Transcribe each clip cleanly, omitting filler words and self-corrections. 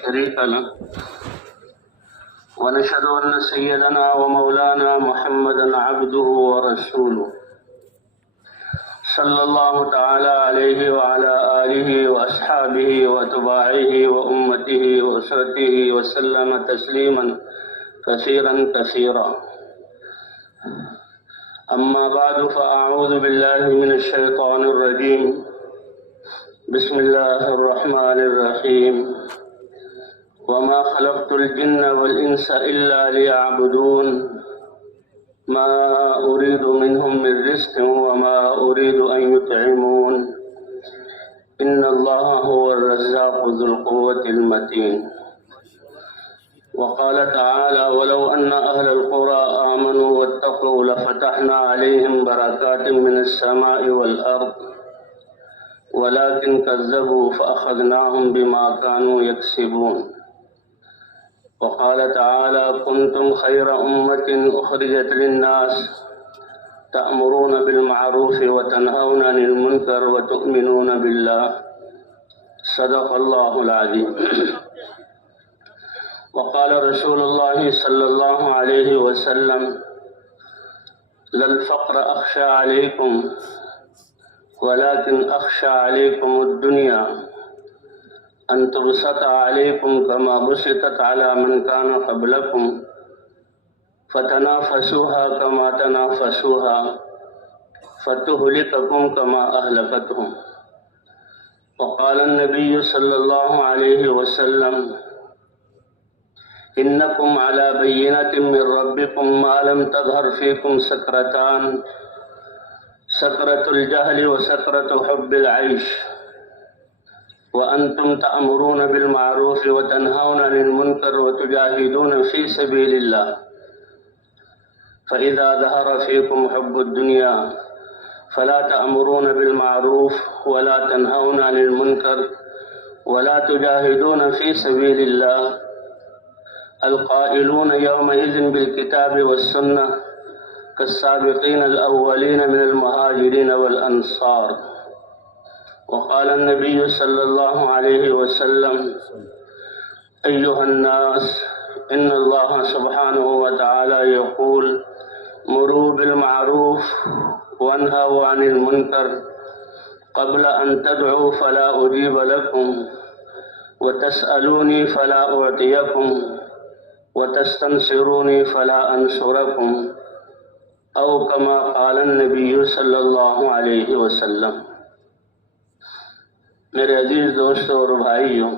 شريك له ونشهد أن سيدنا ومولانا محمدا عبده ورسوله صلى الله تعالى عليه وعلى آله وأصحابه وأتباعه وأمته وأسرته وسلم تسليما كثيرا كثيرا. أما بعد فأعوذ بالله من الشيطان الرجيم. بسم الله الرحمن الرحيم. وما خلقت الجن والإنس إلا ليعبدون ما أريد منهم من رزق وما أريد أن يطعمون إن الله هو الرزاق ذو القوة المتين. وقال تعالى ولو أن أهل القرى آمنوا واتقوا لفتحنا عليهم بركات من السماء والأرض ولكن كذبوا فأخذناهم بما كانوا يكسبون. وقال تعالى كنتم خير أمة أخرجت للناس تأمرون بالمعروف وتنهون عن المنكر وتؤمنون بالله. صدق الله العظيم. وقال رسول الله صلى الله عليه وسلم لا الفقر أخشى عليكم ولكن أخشى عليكم الدنيا أن تبسط عليكم كما بسطت على من كان قبلكم فتنافسوها كما تنافسوها فتهلككم كما أهلكتهم. وقال النبي صلى الله عليه وسلم إنكم على بينة من ربكم ما لم تظهر فيكم سكرتان سكرة الجهل وسكرة حب العيش وأنتم تأمرون بالمعروف وتنهون عن المنكر وتجاهدون في سبيل الله فإذا ظهر فيكم حب الدنيا فلا تأمرون بالمعروف ولا تنهون عن المنكر ولا تجاهدون في سبيل الله القائلون يومئذ بالكتاب والسنة كالسابقين الأولين من المهاجرين والأنصار. وقال النبي صلى الله عليه وسلم أيها الناس إن الله سبحانه وتعالى يقول مروا بالمعروف وانهوا عن المنكر قبل أن تدعوا فلا أجيب لكم وتسألوني فلا أعطيكم وتستنصروني فلا أنصركم أو كما قال النبي صلی اللہ علیہ وسلم. میرے عزیز دوستوں اور بھائیوں،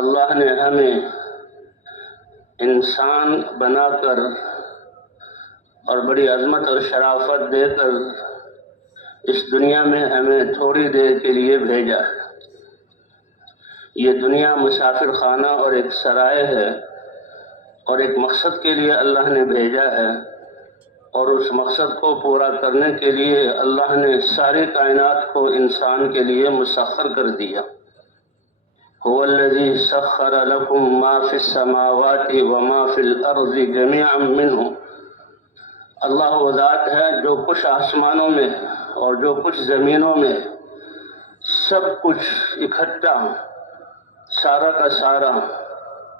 اللہ نے ہمیں انسان بنا کر اور بڑی عظمت اور شرافت دے کر اس دنیا میں ہمیں تھوڑی دیر کے لیے بھیجا ہے. یہ دنیا مسافر خانہ اور ایک سرائے ہے اور ایک مقصد کے لیے اللہ نے بھیجا ہے اور اس مقصد کو پورا کرنے کے لیے اللہ نے ساری کائنات کو انسان کے لیے مسخر کر دیا. هو الذی سخر لکم ما فی السماوات وما فی الارض جميعا منه. اللہ وہ ذات ہے جو کچھ آسمانوں میں اور جو کچھ زمینوں میں سب کچھ اکٹھا سارا کا سارا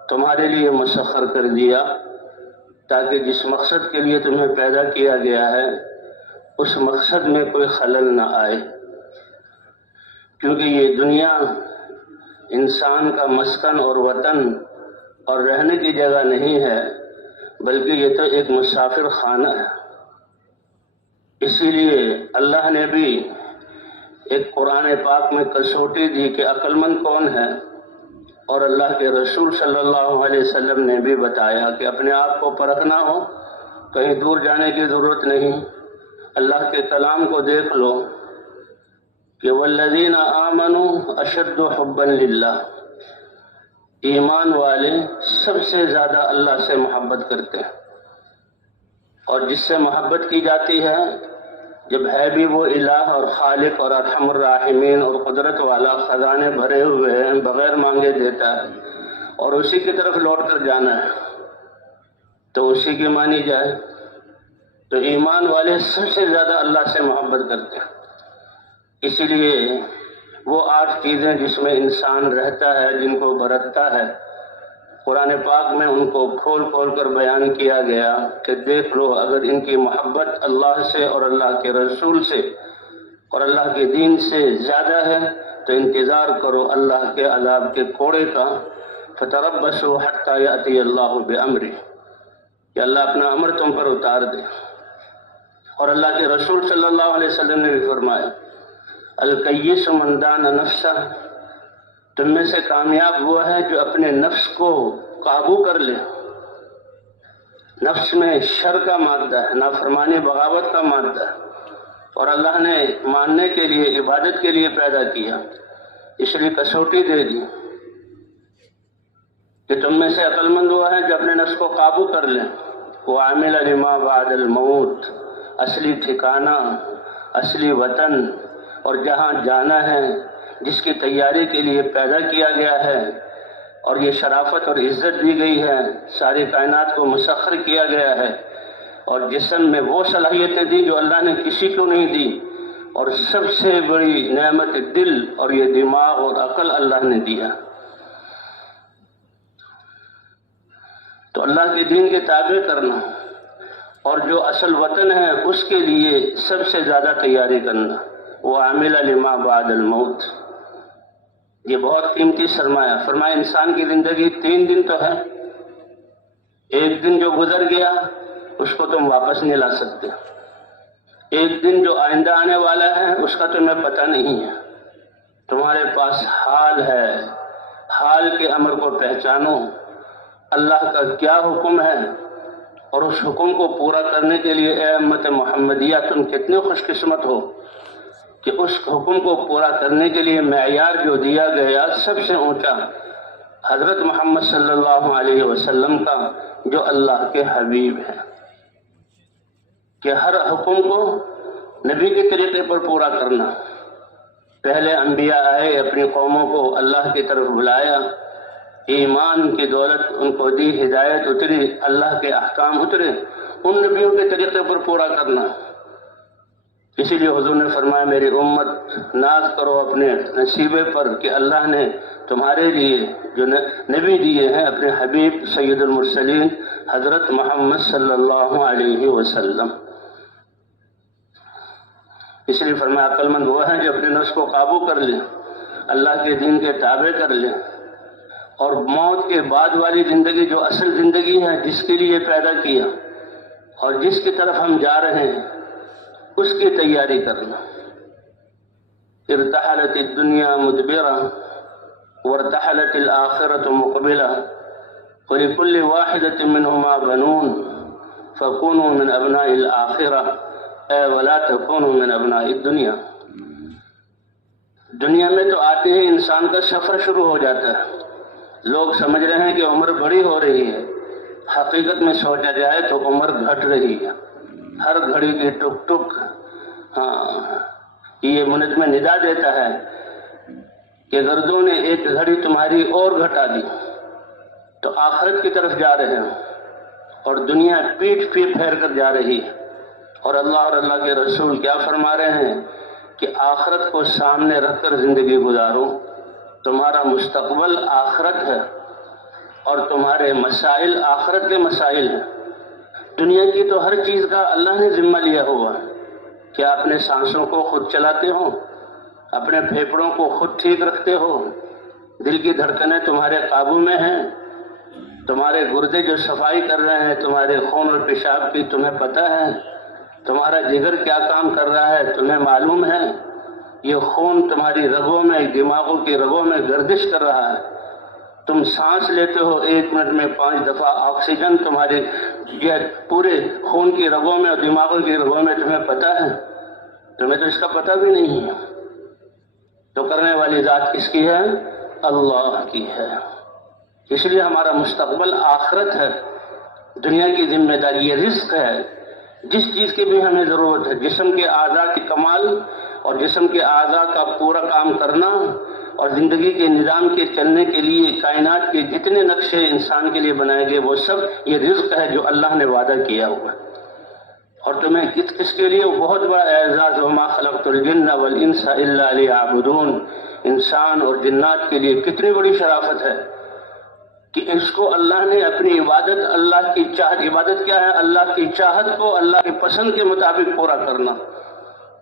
تمہارے لیے مسخر کر دیا تاکہ جس مقصد کے لیے تمہیں پیدا کیا گیا ہے اس مقصد میں کوئی خلل نہ آئے. کیونکہ یہ دنیا انسان کا مسکن اور وطن اور رہنے کی جگہ نہیں ہے بلکہ یہ تو ایک مسافر خانہ ہے. اسی لیے اللہ نے بھی ایک قرآن پاک میں کسوٹی دی کہ عقل مند کون ہے، اور اللہ کے رسول صلی اللہ علیہ وسلم نے بھی بتایا کہ اپنے آپ کو پرکھنا ہو کہیں دور جانے کی ضرورت نہیں. اللہ کے کلام کو دیکھ لو کہ والذین آمنوا اشد حبا للہ. ایمان والے سب سے زیادہ اللہ سے محبت کرتے ہیں، اور جس سے محبت کی جاتی ہے جب ہے بھی وہ الہ اور خالق اور ارحم الراحمین اور قدرت والا، خزانے بھرے ہوئے ہیں، بغیر مانگے دیتا ہے اور اسی کی طرف لوٹ کر جانا ہے تو اسی کی مانی جائے. تو ایمان والے سب سے زیادہ اللہ سے محبت کرتے ہیں. اسی لیے وہ 8 چیزیں جس میں انسان رہتا ہے، جن کو برتتا ہے، قرآن پاک میں ان کو کھول کھول کر بیان کیا گیا کہ دیکھ لو، اگر ان کی محبت اللہ سے اور اللہ کے رسول سے اور اللہ کے دین سے زیادہ ہے تو انتظار کرو اللہ کے عذاب کے کوڑے کا، فتربصوا حتی یأتی اللہ بامرہ، کہ اللہ اپنا امر تم پر اتار دے۔ اور اللہ کے رسول صلی اللہ علیہ وسلم نے بھی فرمایا، الکیس من دان نفسہ، تم میں سے کامیاب وہ ہے جو اپنے نفس کو قابو کر لے۔ نفس میں شر کا مادہ ہے، نافرمانی بغاوت کا مادہ ہے، اور اللہ نے ماننے کے لیے، عبادت کے لیے پیدا کیا، اس لیے کسوٹی دے دی کہ تم میں سے عقل مند وہ ہے جو اپنے نفس کو قابو کر لیں۔ وَعَمِلَ لِمَا بَعْدَ الْمَوْتِ، اصلی ٹھکانہ، اصلی وطن اور جہاں جانا ہے، جس کی تیاری کے لیے پیدا کیا گیا ہے اور یہ شرافت اور عزت دی گئی ہے، ساری کائنات کو مسخر کیا گیا ہے، اور جسم میں وہ صلاحیتیں دی جو اللہ نے کسی کو نہیں دی، اور سب سے بڑی نعمت دل اور یہ دماغ اور عقل اللہ نے دیا۔ تو اللہ کے دین کے تابع کرنا اور جو اصل وطن ہے اس کے لیے سب سے زیادہ تیاری کرنا۔ وَعَمِلَ لِمَا بَعْدَ الْمَوْتِ، یہ بہت قیمتی سرمایہ۔ فرمایا انسان کی زندگی 3 دن تو ہے، ایک دن جو گزر گیا اس کو تم واپس نہیں لا سکتے، ایک دن جو آئندہ آنے والا ہے اس کا تمہیں پتہ نہیں ہے۔ تمہارے پاس حال ہے، حال کے امر کو پہچانو، اللہ کا کیا حکم ہے، اور اس حکم کو پورا کرنے کے لیے اے امت محمدیہ تم کتنے خوش قسمت ہو کہ اس حکم کو پورا کرنے کے لیے معیار جو دیا گیا سب سے اونچا حضرت محمد صلی اللہ علیہ وسلم کا، جو اللہ کے حبیب ہیں، کہ ہر حکم کو نبی کے طریقے پر پورا کرنا۔ پہلے انبیاء آئے، اپنی قوموں کو اللہ کی طرف بلایا، ایمان کی دولت ان کو دی، ہدایت اتری، اللہ کے احکام اترے، ان نبیوں کے طریقے پر پورا کرنا۔ اسی لیے حضور نے فرمایا میری امت ناز کرو اپنے نصیبے پر کہ اللہ نے تمہارے لیے جو نبی دیے ہیں، اپنے حبیب سید المرسلین حضرت محمد صلی اللہ علیہ وسلم۔ اس لیے فرمایا عقل مند وہ ہے جو اپنے نفس کو قابو کر لے، اللہ کے دین کے تابع کر لے، اور موت کے بعد والی زندگی جو اصل زندگی ہے، جس کے لیے پیدا کیا اور جس کی طرف ہم جا رہے ہیں، اس کی تیاری کرنا۔ ارتحلت الدنیا مدبرہ وارتحلت الآخرة مقبلہ ولكل واحدة منهما بنون فكونوا من ابناء الآخرة ولا تكونوا من ابناء الدنیا۔ دنیا میں تو آتے ہی انسان کا سفر شروع ہو جاتا ہے، لوگ سمجھ رہے ہیں کہ عمر بڑی ہو رہی ہے، حقیقت میں سوچا جائے تو عمر گھٹ رہی ہے۔ ہر گھڑی کی ٹک ٹک یہ منظم ندا دیتا ہے کہ گردوں نے ایک گھڑی تمہاری اور گھٹا دی، تو آخرت کی طرف جا رہے ہیں، اور دنیا پیٹ پھیر کر جا رہی ہے۔ اور اللہ اور اللہ کے رسول کیا فرما رہے ہیں کہ آخرت کو سامنے رکھ کر زندگی گزارو، تمہارا مستقبل آخرت ہے اور تمہارے مسائل آخرت کے مسائل ہیں۔ دنیا کی تو ہر چیز کا اللہ نے ذمہ لیا ہوا ہے۔ کیا اپنے سانسوں کو خود چلاتے ہو، اپنے پھیپھڑوں کو خود ٹھیک رکھتے ہو، دل کی دھڑکنیں تمہارے قابو میں ہیں، تمہارے گردے جو صفائی کر رہے ہیں تمہارے خون اور پیشاب کی تمہیں پتہ ہے، تمہارا جگر کیا کام کر رہا ہے تمہیں معلوم ہے، یہ خون تمہاری رگوں میں، دماغوں کی رگوں میں گردش کر رہا ہے، تم سانس لیتے ہو 1 منٹ میں 5 دفعہ، آکسیجن تمہاری یہ پورے خون کی رگوں میں اور دماغوں کی رگوں میں تمہیں پتہ ہے، تمہیں تو اس کا پتہ بھی نہیں ہے۔ تو کرنے والی ذات کس کی ہے؟ اللہ کی ہے۔ اس لیے ہمارا مستقبل آخرت ہے، دنیا کی ذمہ داری یہ رزق ہے، جس چیز کی بھی ہمیں ضرورت ہے، جسم کے اعضاء کی کمال اور جسم کے اعضاء کا پورا کام کرنا، اور زندگی کے نظام کے چلنے کے لیے کائنات کے جتنے نقشے انسان کے لیے بنائے گئے وہ سب یہ رزق ہے جو اللہ نے وعدہ کیا ہوا ہے۔ اور تمہیں کس کے لیے بہت بڑا اعزاز، وما خلقت الجن والانس الا لیعبدون، انسان اور جنات کے لیے کتنی بڑی شرافت ہے کہ اس کو اللہ نے اپنی عبادت، اللہ کی چاہت، عبادت کیا ہے؟ اللہ کی چاہت کو اللہ کی پسند کے مطابق پورا کرنا۔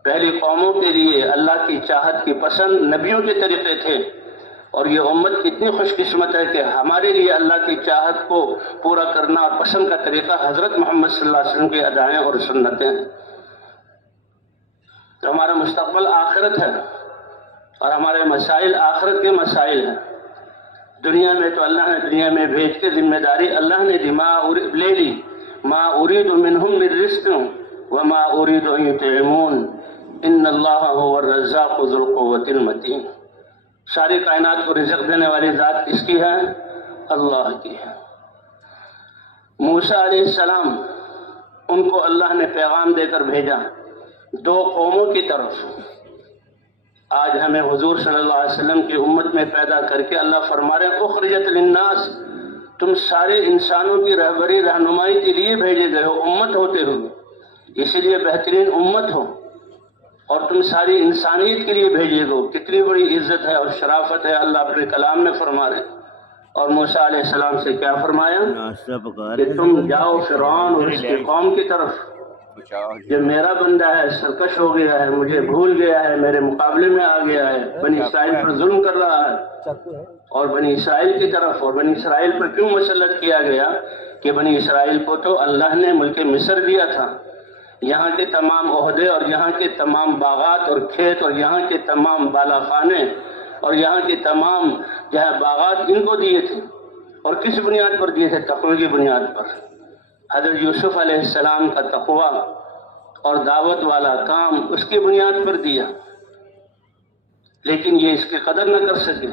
پہلی قوموں کے لیے اللہ کی چاہت کی پسند نبیوں کے طریقے تھے، اور یہ امت کتنی خوش قسمت ہے کہ ہمارے لیے اللہ کی چاہت کو پورا کرنا اور پسند کا طریقہ حضرت محمد صلی اللہ علیہ وسلم کی ادائیں اور سنتیں ہیں۔ تو ہمارا مستقبل آخرت ہے، اور ہمارے مسائل آخرت کے مسائل ہیں۔ دنیا میں تو اللہ نے دنیا میں بھیج کے ذمہ داری اللہ نے لے لی، ما اريد منهم من رزق وما اريد ان يطعمون ان اللہ هو الرزاق ذو القوة المتین۔ ساری کائنات کو رزق دینے والی ذات کس کی ہے؟ اللہ کی ہے۔ موسیٰ علیہ السلام، ان کو اللہ نے پیغام دے کر بھیجا 2 قوموں کی طرف۔ آج ہمیں حضور صلی اللہ علیہ وسلم کی امت میں پیدا کر کے اللہ فرما رہے ہیں اخرجت للناس، تم سارے انسانوں کی رہبری رہنمائی کے لیے بھیجے گئے ہو امت ہوتے ہوئے، اسی لیے بہترین امت ہو، اور تم ساری انسانیت کے لیے بھیجے گئے ہو۔ کتنی بڑی عزت ہے اور شرافت ہے، اللہ اپنے کلام میں فرما رہے ہیں۔ اور موسیٰ علیہ السلام سے کیا فرمایا کہ تم جاؤ فرعون اور اس کی قوم کی طرف، جو میرا بندہ ہے سرکش ہو گیا ہے، مجھے بھول گیا ہے، میرے مقابلے میں آ گیا ہے، بنی اسرائیل پر ظلم کر رہا ہے۔ اور بنی اسرائیل کی طرف، اور بنی اسرائیل پر کیوں مسلط کیا گیا کہ بنی اسرائیل کو تو اللہ نے ملک مصر دیا تھا، یہاں کے تمام عہدے اور یہاں کے تمام باغات اور کھیت اور یہاں کے تمام بالا خانے اور یہاں کے تمام باغات ان کو دیے تھے۔ اور کس بنیاد پر دیے تھے؟ تقوی کی بنیاد پر۔ حضرت یوسف علیہ السلام کا تقوی اور دعوت والا کام اس کی بنیاد پر دیا، لیکن یہ اس کی قدر نہ کر سکے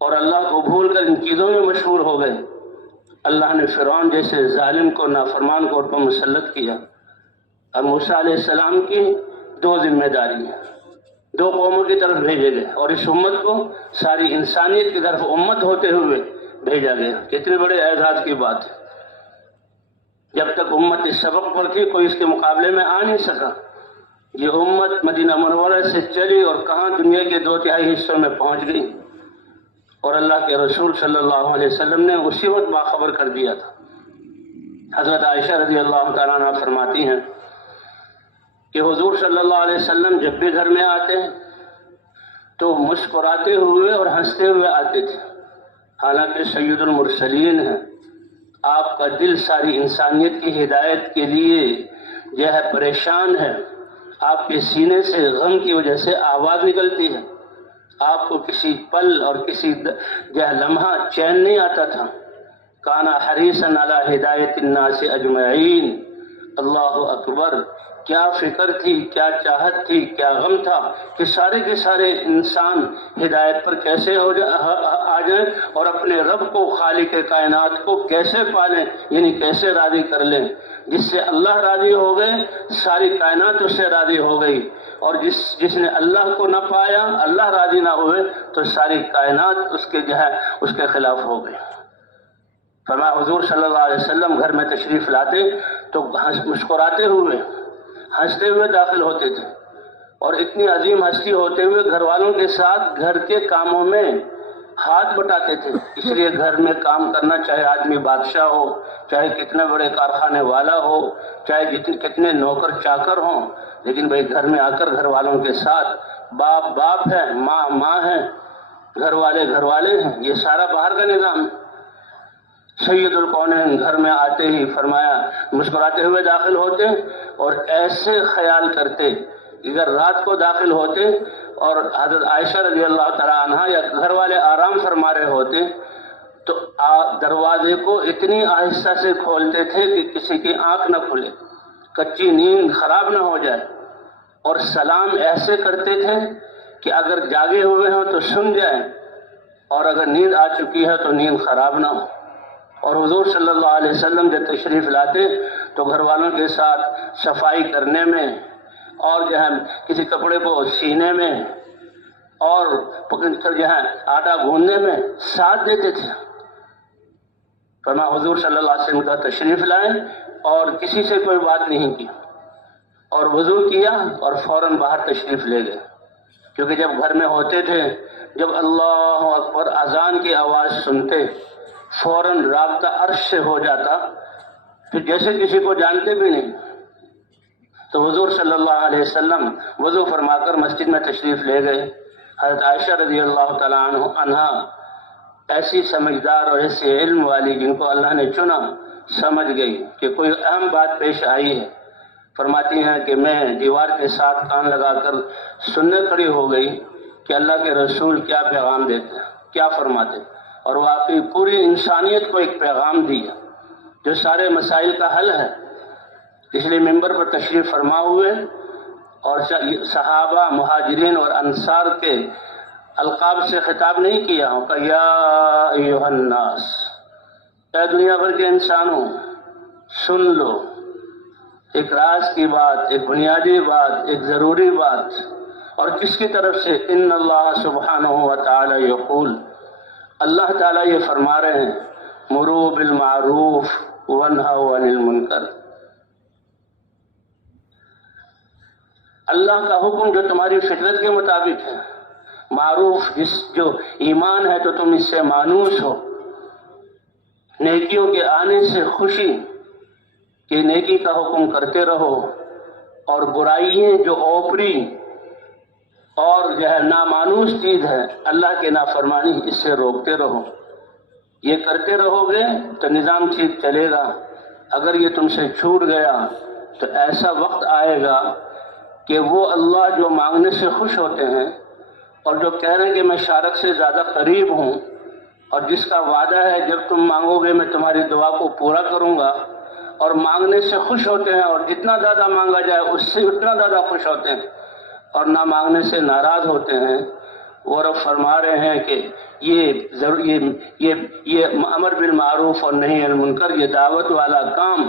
اور اللہ کو بھول کر ان چیزوں میں مشہور ہو گئے۔ اللہ نے فرعون جیسے ظالم کو، نافرمان کو ان پر مسلط کیا۔ اب موسیٰ علیہ السلام کی 2 ذمہ داری ہیں، 2 قوموں کی طرف بھیجے گئے، اور اس امت کو ساری انسانیت کی طرف امت ہوتے ہوئے بھیجا گیا۔ کتنے بڑے اعزاز کی بات ہے۔ جب تک امت اس سبق پر تھی کوئی اس کے مقابلے میں آ نہیں سکا۔ یہ امت مدینہ منورہ سے چلی اور کہاں دنیا کے 2/3 حصوں میں پہنچ گئی، اور اللہ کے رسول صلی اللہ علیہ وسلم نے اسی وقت باخبر کر دیا تھا۔ حضرت عائشہ رضی اللہ تعالیٰ عنہ فرماتی ہیں کہ حضور صلی اللہ علیہ وسلم جب بھی گھر میں آتے تو مسکراتے ہوئے اور ہنستے ہوئے آتے تھے، حالانکہ سید المرسلین ہیں، آپ کا دل ساری انسانیت کی ہدایت کے لیے جو ہے پریشان ہے، آپ کے سینے سے غم کی وجہ سے آواز نکلتی ہے، آپ کو کسی پل اور کسی جو ہے لمحہ چین نہیں آتا تھا۔ کانا حریصاً علی ہدایت الناس اجمعین، اللہ اکبر، کیا فکر تھی، کیا چاہت تھی، کیا غم تھا کہ سارے کے سارے انسان ہدایت پر کیسے آ جائیں اور اپنے رب کو، خالق کائنات کو کیسے پالیں، یعنی کیسے راضی کر لیں۔ جس سے اللہ راضی ہو گئے ساری کائنات اس سے راضی ہو گئی، اور جس نے اللہ کو نہ پایا، اللہ راضی نہ ہوئے، تو ساری کائنات اس کے خلاف ہو گئی۔ فرمایا حضور صلی اللہ علیہ وسلم گھر میں تشریف لاتے تو مسکراتے ہوئے، ہنستے ہوئے داخل ہوتے تھے، اور اتنی عظیم ہستی ہوتے ہوئے گھر والوں کے ساتھ گھر کے کاموں میں ہاتھ بٹاتے تھے۔ اس لیے گھر میں کام کرنا، چاہے آدمی بادشاہ ہو، چاہے کتنے بڑے کارخانے والا ہو، چاہے کتنے نوکر چاکر ہوں، لیکن بھئی گھر میں آ کر گھر والوں کے ساتھ، باپ باپ ہے، ماں ماں ہے، گھر والے ہیں، یہ سارا باہر کا نظام ہے۔ سید الکونین گھر میں آتے ہی فرمایا مسکراتے ہوئے داخل ہوتے، اور ایسے خیال کرتے اگر رات کو داخل ہوتے اور حضرت عائشہ رضی اللہ تعالیٰ عنہ یا گھر والے آرام فرما رہے ہوتے تو دروازے کو اتنی آہستہ سے کھولتے تھے کہ کسی کی آنکھ نہ کھلے، کچی نیند خراب نہ ہو جائے، اور سلام ایسے کرتے تھے کہ اگر جاگے ہوئے ہوں تو سن جائیں، اور اگر نیند آ چکی ہے تو نیند خراب نہ ہو۔ اور حضور صلی اللہ علیہ وسلم جب تشریف لاتے تو گھر والوں کے ساتھ صفائی کرنے میں، اور کسی کپڑے کو سینے میں، اور آٹا گوندنے میں ساتھ دیتے تھے۔ فرمایا حضور صلی اللہ علیہ وسلم کا تشریف لائے اور کسی سے کوئی بات نہیں کی، اور وضو کیا اور فوراً باہر تشریف لے گئے، کیونکہ جب گھر میں ہوتے تھے، جب اللہ اکبر اذان کی آواز سنتے فوراً رابطہ عرش سے ہو جاتا، پھر جیسے کسی کو جانتے بھی نہیں۔ تو حضور صلی اللہ علیہ وسلم وضو فرما کر مسجد میں تشریف لے گئے۔ حضرت عائشہ رضی اللہ تعالیٰ عنہا ایسی سمجھدار اور ایسی علم والی جن کو اللہ نے چنا، سمجھ گئی کہ کوئی اہم بات پیش آئی ہے۔ فرماتی ہیں کہ میں دیوار کے ساتھ کان لگا کر سننے کھڑی ہو گئی کہ اللہ کے رسول کیا پیغام دیتے ہیں، کیا فرماتے ہیں، اور واقعی پوری انسانیت کو ایک پیغام دیا جو سارے مسائل کا حل ہے۔ اس لیے ممبر پر تشریف فرما ہوئے اور صحابہ، مہاجرین اور انصار کے القاب سے خطاب نہیں کیا، کہ یا ایھا الناس، اے دنیا بھر کے انسانوں سن لو ایک راز کی بات، ایک بنیادی بات، ایک ضروری بات، اور کس کی طرف سے؟ ان اللہ سبحانہ و تعالی یقول، اللہ تعالیٰ یہ فرما رہے ہیں، مروا بالمعروف وانہوا عن المنکر۔ اللہ کا حکم جو تمہاری فطرت کے مطابق ہے، معروف جو ایمان ہے تو تم اس سے مانوس ہو، نیکیوں کے آنے سے خوشی کہ نیکی کا حکم کرتے رہو، اور برائیاں جو اوپری اور جو ہے نامانوس چیز ہے، اللہ کے نافرمانی، اس سے روکتے رہو۔ یہ کرتے رہو گے تو نظام ٹھیک چلے گا۔ اگر یہ تم سے چھوٹ گیا تو ایسا وقت آئے گا کہ وہ اللہ جو مانگنے سے خوش ہوتے ہیں اور جو کہہ رہے ہیں کہ میں شارک سے زیادہ قریب ہوں، اور جس کا وعدہ ہے جب تم مانگو گے میں تمہاری دعا کو پورا کروں گا، اور مانگنے سے خوش ہوتے ہیں، اور جتنا زیادہ مانگا جائے اس سے اتنا زیادہ خوش ہوتے ہیں، اور نہ مانگنے سے ناراض ہوتے ہیں۔ وہ رب فرما رہے ہیں کہ یہ امر بالمعروف اور نہی عن المنکر، یہ دعوت والا کام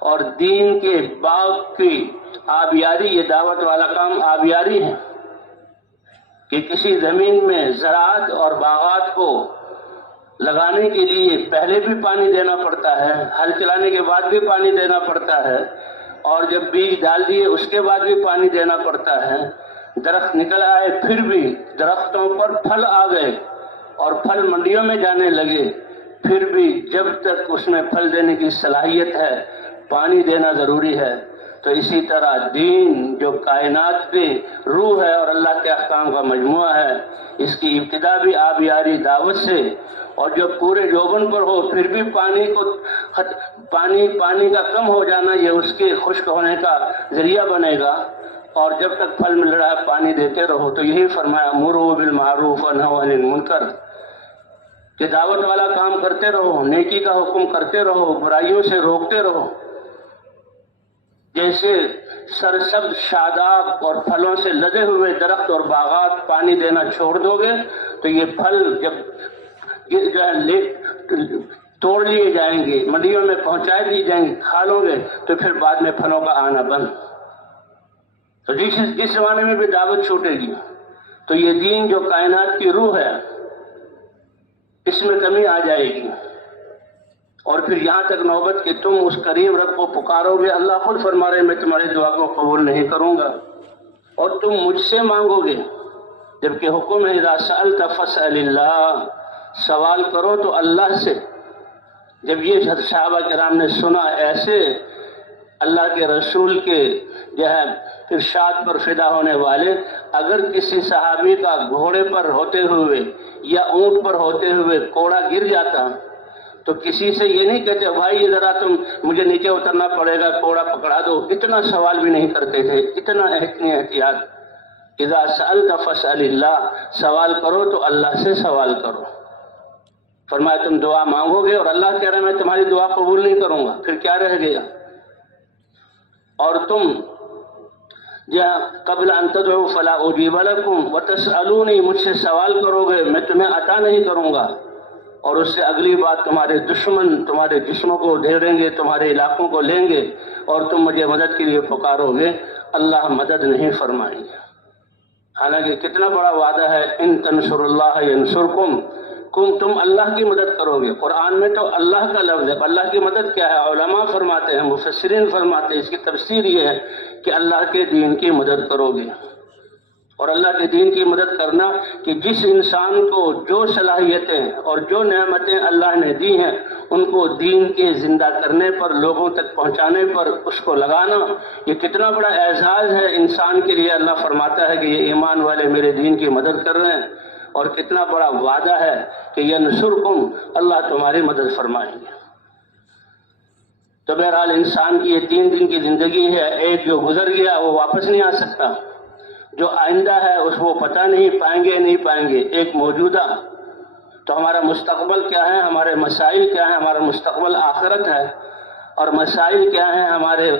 اور دین کے باغ کی آبیاری، یہ دعوت والا کام آبیاری ہے کہ کسی زمین میں زراعت اور باغات کو لگانے کے لیے پہلے بھی پانی دینا پڑتا ہے، ہل چلانے کے بعد بھی پانی دینا پڑتا ہے، اور جب بیج ڈال دیے اس کے بعد بھی پانی دینا پڑتا ہے۔ درخت نکل آئے، پھر بھی درختوں پر پھل آ گئے اور پھل منڈیوں میں جانے لگے، پھر بھی جب تک اس میں پھل دینے کی صلاحیت ہے پانی دینا ضروری ہے۔ تو اسی طرح دین جو کائنات کی روح ہے اور اللہ کے احکام کا مجموعہ ہے، اس کی ابتدا بھی آبیاری دعوت سے، اور جب پورے جوبن پر ہو پھر بھی پانی کا کم ہو جانا یہ اس کے خشک ہونے کا ذریعہ بنے گا، اور جب تک پھل مل رہا ہے پانی دیتے رہو۔ تو یہی فرمایا مروا بالمعروف ونہوا عن المنکر، کہ دعوت والا کام کرتے رہو، نیکی کا حکم کرتے رہو، برائیوں سے روکتے رہو۔ جیسے سرسبز شاداب اور پھلوں سے لدے ہوئے درخت اور باغات پانی دینا چھوڑ دو گے تو یہ پھل جب جو ہے توڑ لیے جائیں گے، منڈیوں میں پہنچائے دیے جائیں گے، کھا لو گے تو پھر بعد میں پھلوں کا آنا بند۔ تو جس زمانے میں بھی دعوت چھوٹے گی تو یہ دین جو کائنات کی روح ہے اس میں کمی آ جائے گی، اور پھر یہاں تک نوبت کہ تم اس کریم رب کو پکارو گے، اللہ خود فرما رہے میں تمہاری دعا کو قبول نہیں کروں گا، اور تم مجھ سے مانگو گے، جبکہ حکم ہے اذا سألت فاسأل اللہ، سوال کرو تو اللہ سے۔ جب یہ صحابہ کرام نے سنا ایسے اللہ کے رسول کے جو ہے ارشاد پر فدا ہونے والے، اگر کسی صحابی کا گھوڑے پر ہوتے ہوئے یا اونٹ پر ہوتے ہوئے کوڑا گر جاتا تو کسی سے یہ نہیں کہتے بھائی یہ ذرا تم مجھے نیچے اترنا پڑے گا کوڑا پکڑا دو، اتنا سوال بھی نہیں کرتے تھے، اتنا احتیاط۔ اذا سألت فاسأل اللہ، سوال کرو تو اللہ سے سوال کرو۔ فرمایا تم دعا مانگو گے اور اللہ کہہ رہا ہے میں تمہاری دعا قبول نہیں کروں گا، پھر کیا رہ گیا؟ اور تم قبل ان تدعوا فلا اجیب لکم وتسألونی، مجھ سے سوال کرو گے میں تمہیں عطا نہیں کروں گا، اور اس سے اگلی بات تمہارے دشمن تمہارے جسموں کو ڈھیریں گے، تمہارے علاقوں کو لیں گے، اور تم مجھے مدد کے لیے پکارو گے، اللہ مدد نہیں فرمائیں گے۔ حالانکہ کتنا بڑا وعدہ ہے، ان تنصر اللہ ینصرکم، تم اللہ کی مدد کرو گے۔ قرآن میں تو اللہ کا لفظ ہے، اللہ کی مدد کیا ہے؟ علماء فرماتے ہیں، مفسرین فرماتے ہیں، اس کی تفسیر یہ ہے کہ اللہ کے دین کی مدد کرو گے۔ اور اللہ کے دین کی مدد کرنا کہ جس انسان کو جو صلاحیتیں اور جو نعمتیں اللہ نے دی ہیں ان کو دین کے زندہ کرنے پر، لوگوں تک پہنچانے پر اس کو لگانا، یہ کتنا بڑا اعزاز ہے انسان کے لیے۔ اللہ فرماتا ہے کہ یہ ایمان والے میرے دین کی مدد کر رہے ہیں، اور کتنا بڑا وعدہ ہے کہ ینصرکم، اللہ تمہاری مدد فرمائیں گے۔ تو بہرحال انسان کی یہ 3 دن کی زندگی ہے، ایک جو گزر گیا وہ واپس نہیں آ سکتا، جو آئندہ ہے اس وہ پتہ نہیں پائیں گے نہیں پائیں گے، ایک موجودہ۔ تو ہمارا مستقبل کیا ہے، ہمارے مسائل کیا ہیں؟ ہمارا مستقبل آخرت ہے، اور مسائل کیا ہیں؟ ہمارے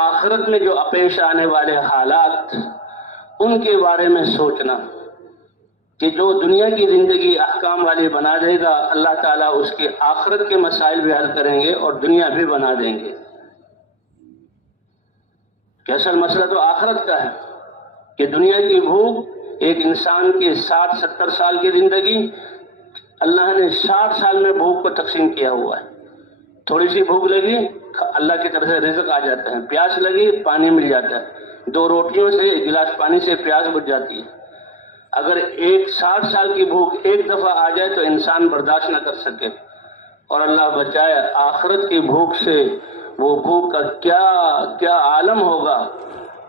آخرت میں جو پیش آنے والے حالات، ان کے بارے میں سوچنا کہ جو دنیا کی زندگی احکام والی بنا دے گا، اللہ تعالیٰ اس کے آخرت کے مسائل بھی حل کریں گے اور دنیا بھی بنا دیں گے۔ کہ اصل مسئلہ تو آخرت کا ہے کہ دنیا کی بھوک، ایک انسان کی 60-70 سال کی زندگی، اللہ نے 60 سال میں بھوک کو تقسیم کیا ہوا ہے۔ تھوڑی سی بھوک لگی، اللہ کی طرف سے رزق آ جاتا ہے، پیاس لگی، پانی مل جاتا ہے، 2 روٹیوں سے 1 گلاس پانی سے پیاس بجھ جاتی ہے۔ اگر 60 سال کی بھوک ایک دفعہ آ جائے تو انسان برداشت نہ کر سکے، اور اللہ بچائے آخرت کی بھوک سے۔ وہ بھوک کا کیا عالم ہوگا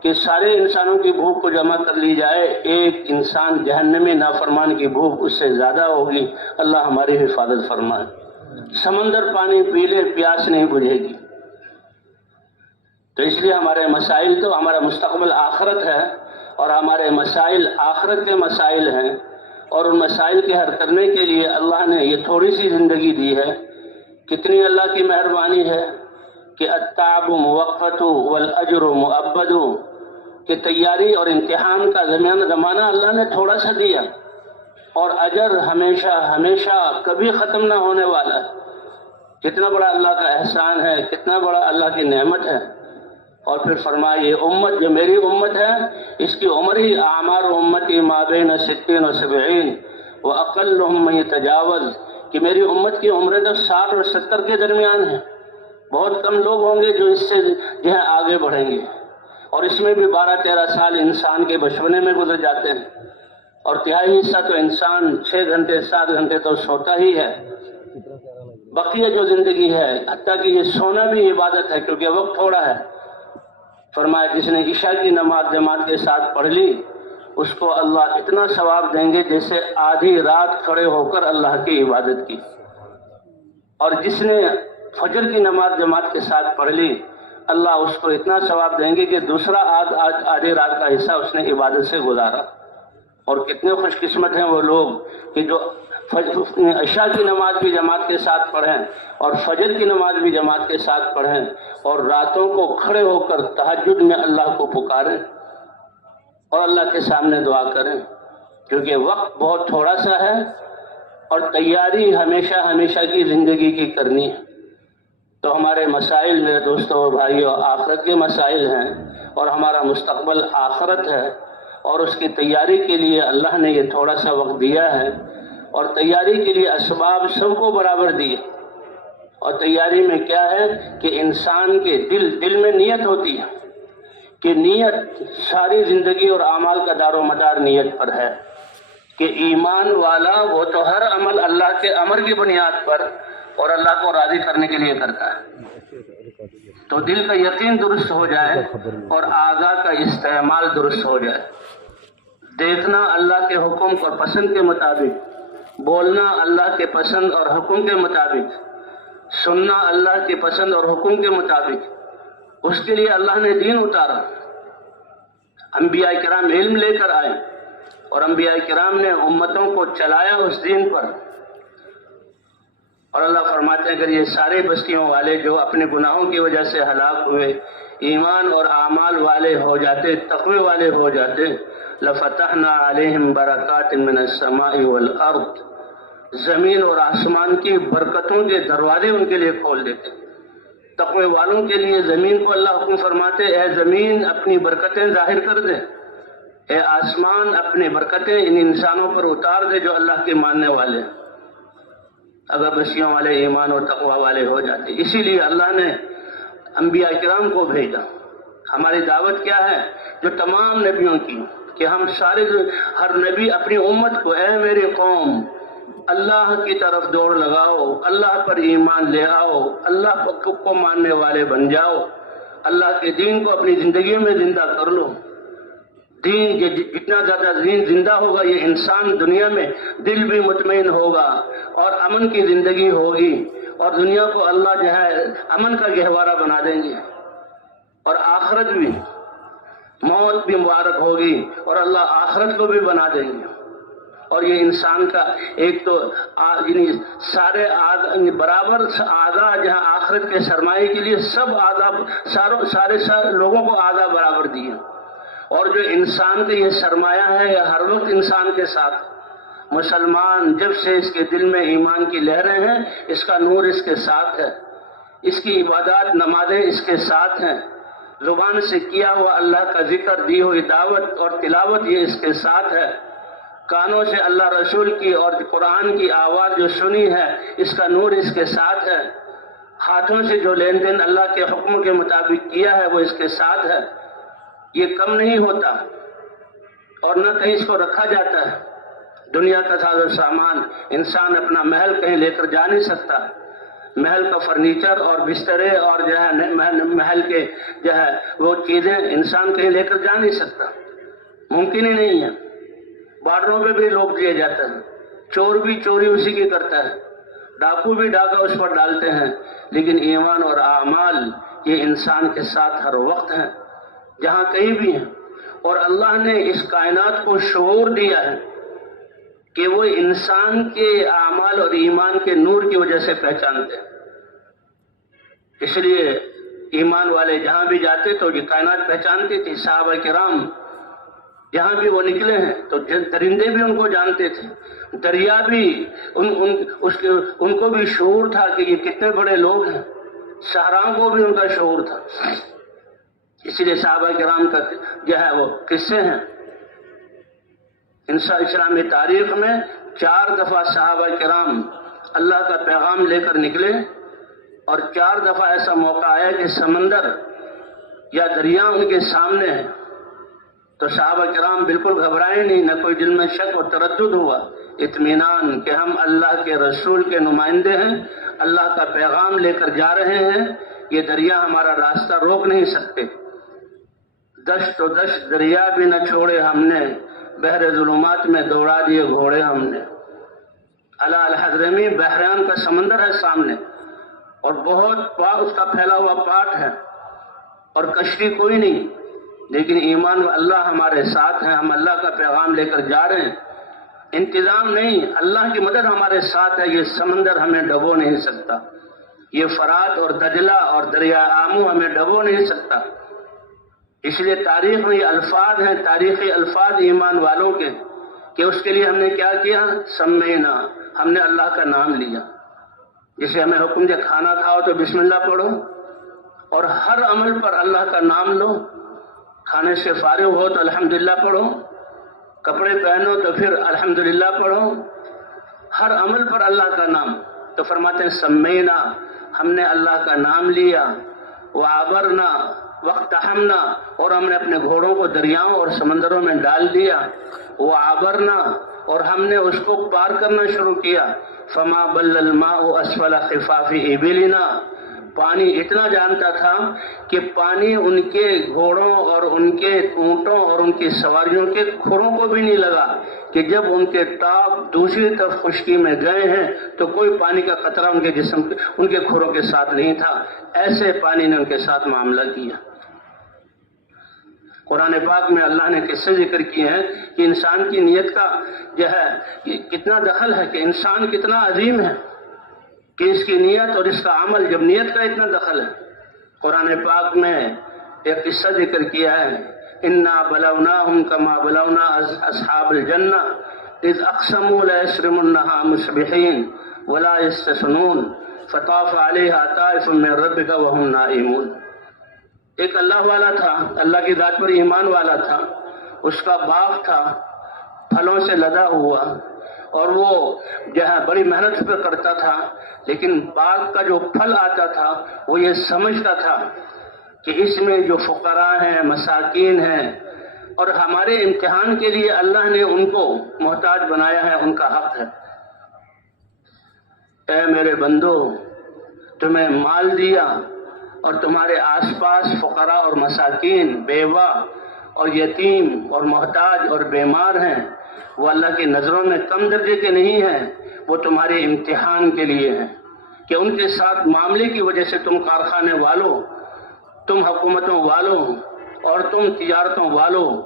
کہ سارے انسانوں کی بھوک کو جمع کر لی جائے، ایک انسان جہنمی نافرمان کی بھوک اس سے زیادہ ہوگی۔ اللہ ہماری حفاظت فرمائے۔ سمندر پانی پی لے، پیاس نہیں بجھے گی۔ تو اس لیے ہمارے مسائل تو، ہمارا مستقبل آخرت ہے، اور ہمارے مسائل آخرت کے مسائل ہیں، اور ان مسائل کے حل کرنے کے لیے اللہ نے یہ تھوڑی سی زندگی دی ہے۔ کتنی اللہ کی مہربانی ہے کہ التعب موقت والاجر مؤبد، کہ تیاری اور امتحان کا زمانہ اللہ نے تھوڑا سا دیا، اور اجر ہمیشہ ہمیشہ کبھی ختم نہ ہونے والا ہے۔ کتنا بڑا اللہ کا احسان ہے، کتنا بڑا اللہ کی نعمت ہے۔ اور پھر فرمایا یہ امت جو میری امت ہے، اس کی عمر ہی اعمار امتی ما بین 60 و 70 واقلهم من يتجاوز، کہ میری امت کی عمریں تو 60 اور 70 کے درمیان ہیں۔ بہت کم لوگ ہوں گے جو اس سے جو ہے آگے بڑھیں گے، اور اس میں بھی 12-13 سال انسان کے بچپنے میں گزر جاتے ہیں، اور تہائی حصہ تو انسان 6 گھنٹے 7 گھنٹے تو سوتا ہی ہے۔ بقیہ جو زندگی ہے، حتیٰ کہ یہ سونا بھی عبادت ہے کیونکہ وقت تھوڑا ہے۔ فرمایا جس نے عشاء کی نماز جماعت کے ساتھ پڑھ لی، اس کو اللہ اتنا ثواب دیں گے جیسے آدھی رات کھڑے ہو کر اللہ کی عبادت کی، اور جس نے فجر کی نماز جماعت کے ساتھ پڑھ لی، اللہ اس کو اتنا ثواب دیں گے کہ دوسرا آدھی رات کا حصہ اس نے عبادت سے گزارا۔ اور کتنے خوش قسمت ہیں وہ لوگ کہ جو عشاء کی نماز بھی جماعت کے ساتھ پڑھیں، اور فجر کی نماز بھی جماعت کے ساتھ پڑھیں، اور راتوں کو کھڑے ہو کر تہجد میں اللہ کو پکاریں اور اللہ کے سامنے دعا کریں، کیونکہ وقت بہت تھوڑا سا ہے، اور تیاری ہمیشہ ہمیشہ کی زندگی کی کرنی ہے۔ تو ہمارے مسائل میرے دوستوں اور بھائیوں آخرت کے مسائل ہیں، اور ہمارا مستقبل آخرت ہے، اور اس کی تیاری کے لیے اللہ نے یہ تھوڑا سا وقت دیا ہے، اور تیاری کے لیے اسباب سب کو برابر دیے۔ اور تیاری میں کیا ہے کہ انسان کے دل میں نیت ہوتی ہے، کہ نیت ساری زندگی اور اعمال کا دار و مدار نیت پر ہے، کہ ایمان والا وہ تو ہر عمل اللہ کے امر کی بنیاد پر اور اللہ کو راضی کرنے کے لیے کرتا ہے۔ تو دل کا یقین درست ہو جائے اور اعضاء کا استعمال درست ہو جائے، دیکھنا اللہ کے حکم اور پسند کے مطابق، بولنا اللہ کے پسند اور حکم کے مطابق، سننا اللہ کے پسند اور حکم کے مطابق، اس کے لیے اللہ نے دین اتارا۔ انبیاء کرام علم لے کر آئے، اور انبیاء کرام نے امتوں کو چلایا اس دین پر۔ اور اللہ فرماتے ہیں اگر یہ سارے بستیوں والے جو اپنے گناہوں کی وجہ سے ہلاک ہوئے ایمان اور اعمال والے ہو جاتے، تقوی والے ہو جاتے، لفتحنا علیہم برکات من السماء والارض، زمین اور آسمان کی برکتوں کے دروازے ان کے لیے کھول دیتے۔ تقوی والوں کے لیے زمین کو اللہ حکم فرماتے، اے زمین اپنی برکتیں ظاہر کر دے، اے آسمان اپنے برکتیں ان انسانوں پر اتار دے جو اللہ کے ماننے والے ہیں، اگر بستیوں والے ایمان اور تقوی والے ہو جاتے۔ اسی لیے اللہ نے انبیاء کرام کو بھیجا۔ ہماری دعوت کیا ہے؟ جو تمام نبیوں کی کہ ہم سارے ہر نبی اپنی امت کو اے میری قوم اللہ کی طرف دوڑ لگاؤ، اللہ پر ایمان لے آؤ، اللہ کو ماننے والے بن جاؤ، اللہ کے دین کو اپنی زندگی میں زندہ کر لو۔ دین جتنا زیادہ دین زندہ ہوگا یہ انسان دنیا میں دل بھی مطمئن ہوگا اور امن کی زندگی ہوگی، اور دنیا کو اللہ جو ہے امن کا گہوارہ بنا دیں گے، اور آخرت بھی موت بھی مبارک ہوگی اور اللہ آخرت کو بھی بنا دیں گے۔ اور یہ انسان کا ایک تو یعنی سارے برابر اعضاء جہاں آخرت کے سرمایے کے لیے سب اعضاء سارے لوگوں کو اعضاء برابر دیے، اور جو انسان کا یہ سرمایہ ہے یہ ہر وقت انسان کے ساتھ، مسلمان جب سے اس کے دل میں ایمان کی لہریں ہیں اس کا نور اس کے ساتھ ہے، اس کی عبادات نمازیں اس کے ساتھ ہیں، زبان سے کیا ہوا اللہ کا ذکر، دی ہوئی دعوت اور تلاوت یہ اس کے ساتھ ہے، کانوں سے اللہ رسول کی اور قرآن کی آواز جو سنی ہے اس کا نور اس کے ساتھ ہے، ہاتھوں سے جو لین دین اللہ کے حکم کے مطابق کیا ہے وہ اس کے ساتھ ہے۔ یہ کم نہیں ہوتا اور نہ کہیں اس کو رکھا جاتا ہے۔ دنیا کا ساز و سامان انسان اپنا محل کہیں لے کر جا نہیں سکتا، محل کا فرنیچر اور بسترے اور جو ہے محل کے جو ہے وہ چیزیں انسان کہیں لے کر جا نہیں سکتا، ممکن ہی نہیں ہے۔ بارڈروں پہ بھی لوگ دیے جاتے ہیں، چور بھی چوری اسی کی کرتا ہے، ڈاکو بھی ڈاکہ اس پر ڈالتے ہیں، لیکن ایمان اور اعمال یہ انسان کے ساتھ ہر وقت ہیں، جہاں کہیں بھی ہیں۔ اور اللہ نے اس کائنات کو شعور دیا ہے کہ وہ انسان کے اعمال اور ایمان کے نور کی وجہ سے پہچانتے ہیں، اس لیے ایمان والے جہاں بھی جاتے تو یہ کائنات پہچانتی تھی۔ صحابہ کرام جہاں بھی وہ نکلے ہیں تو درندے بھی ان کو جانتے تھے، دریا بھی ان کو بھی شعور تھا کہ یہ کتنے بڑے لوگ ہیں، صحراؤں کو بھی ان کا شعور تھا۔ اسی لیے صحابہ کرام کا جو ہے وہ قصے ہیں، اسلامی تاریخ میں 4 دفعہ صحابہ کرام اللہ کا پیغام لے کر نکلے، اور 4 دفعہ ایسا موقع آیا کہ سمندر یا دریا ان کے سامنے ہے، تو صحابہ کرام بالکل گھبرائے نہیں، نہ کوئی دل میں شک اور تردد ہوا، اطمینان کہ ہم اللہ کے رسول کے نمائندے ہیں، اللہ کا پیغام لے کر جا رہے ہیں، یہ دریا ہمارا راستہ روک نہیں سکتے۔ دشت و دشت دریا بھی نہ چھوڑے ہم نے، بحر ظلمات میں دوڑا دیے گھوڑے ہم نے۔ علی الحضرمی بحران کا سمندر ہے سامنے، اور بہت اس کا پھیلا ہوا پاٹ ہے، اور کشتی کوئی نہیں، لیکن ایمان اللہ ہمارے ساتھ ہیں، ہم اللہ کا پیغام لے کر جا رہے ہیں، انتظام نہیں، اللہ کی مدد ہمارے ساتھ ہے، یہ سمندر ہمیں ڈبو نہیں سکتا، یہ فرات اور دجلہ اور دریا آمو ہمیں ڈبو نہیں سکتا۔ اس لیے تاریخ میں یہ الفاظ ہیں، تاریخی الفاظ ایمان والوں کے، کہ اس کے لیے ہم نے کیا کیا، سمینا، ہم نے اللہ کا نام لیا۔ جسے ہمیں حکم دیا کھانا کھاؤ تو بسم اللہ پڑھو، اور ہر عمل پر اللہ کا نام لو، کھانے سے فارغ ہو تو الحمدللہ پڑھو، کپڑے پہنو تو پھر الحمدللہ پڑھو، ہر عمل پر اللہ کا نام۔ تو فرماتے ہیں سمینا، ہم نے اللہ کا نام لیا، وعبرنا واقتحمنا، اور ہم نے اپنے گھوڑوں کو دریاؤں اور سمندروں میں ڈال دیا، وعبرنا، اور ہم نے اس کو پار کرنا شروع کیا، فما بل الماء اسفل خفاف ابلنا، پانی اتنا جانتا تھا کہ پانی ان کے گھوڑوں اور ان کے اونٹوں اور ان کی سواریوں کے کھروں کو بھی نہیں لگا، کہ جب ان کے ٹاپ دوسری طرف خشکی میں گئے ہیں تو کوئی پانی کا قطرہ ان کے جسم ان کے کھروں کے ساتھ نہیں تھا، ایسے پانی نے ان کے ساتھ معاملہ کیا۔ قرآن پاک میں اللہ نے قصے ذکر کیے ہیں کہ انسان کی نیت کا جو ہے کتنا دخل ہے، کہ انسان کتنا عظیم ہے، کہ اس کی نیت اور اس کا عمل، جب نیت کا اتنا دخل ہے۔ قرآن پاک میں ایک قصہ ذکر کیا ہے، انا بلوناہم کما بلونا اصحاب الجنہ اذ اقسموا لیصرمنہا مصبحین ولا یستثنون فطاف علیہا طائف من ربک وہم نائمون۔ ایک اللہ والا تھا، اللہ کی ذات پر ایمان والا تھا، اس کا باغ تھا پھلوں سے لدا ہوا، اور وہ جو ہے بڑی محنت پہ کرتا تھا، لیکن باغ کا جو پھل آتا تھا وہ یہ سمجھتا تھا کہ اس میں جو فقراء ہیں، مساکین ہیں، اور ہمارے امتحان کے لیے اللہ نے ان کو محتاج بنایا ہے، ان کا حق ہے۔ اے میرے بندو، تمہیں مال دیا اور تمہارے آس پاس فقراء اور مساکین، بیوہ اور یتیم اور محتاج اور بیمار ہیں، وہ اللہ کی نظروں میں کم درجے کے نہیں ہیں، وہ تمہارے امتحان کے لیے ہیں کہ ان کے ساتھ معاملے کی وجہ سے تم کارخانے والوں، تم حکومتوں والوں اور تم تجارتوں والوں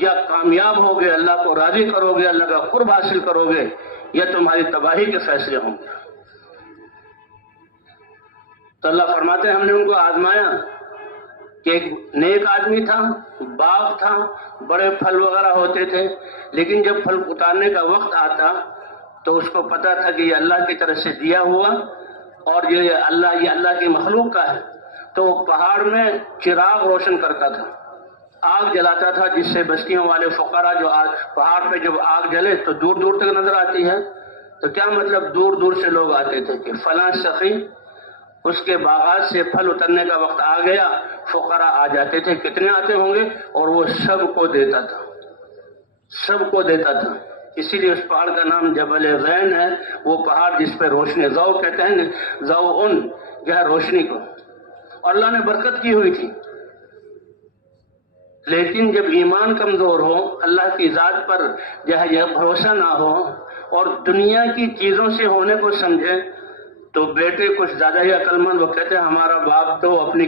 یا کامیاب ہوگے، اللہ کو راضی کرو گے، اللہ کا قرب حاصل کرو گے، یا تمہاری تباہی کے فیصلے ہوں گے۔ تو اللہ فرماتے ہیں ہم نے ان کو آزمایا کہ ایک نیک آدمی تھا، باغ تھا، بڑے پھل وغیرہ ہوتے تھے، لیکن جب پھل اتارنے کا وقت آتا تو اس کو پتا تھا کہ یہ اللہ کی طرف سے دیا ہوا اور یہ اللہ کی مخلوق کا ہے، تو وہ پہاڑ میں چراغ روشن کرتا تھا، آگ جلاتا تھا، جس سے بستیوں والے فقراء جو پہاڑ پہ جب آگ جلے تو دور دور تک نظر آتی ہے، تو کیا مطلب دور دور سے لوگ آتے تھے کہ فلاں سخی اس کے باغات سے پھل اترنے کا وقت آ گیا، فقراء آ جاتے تھے، کتنے آتے ہوں گے، اور وہ سب کو دیتا تھا، سب کو دیتا تھا۔ اسی لیے اس پہاڑ کا نام جبل غین ہے، وہ پہاڑ جس پہ روشنی ضوء کہتے ہیں، ضوء جو ہے روشنی کو، اور اللہ نے برکت کی ہوئی تھی۔ لیکن جب ایمان کمزور ہو، اللہ کی ذات پر جو ہے یہ بھروسہ نہ ہو اور دنیا کی چیزوں سے ہونے کو سمجھے، تو بیٹے کچھ زیادہ ہی عقل مند، وہ کہتے ہیں ہمارا باپ تو اپنی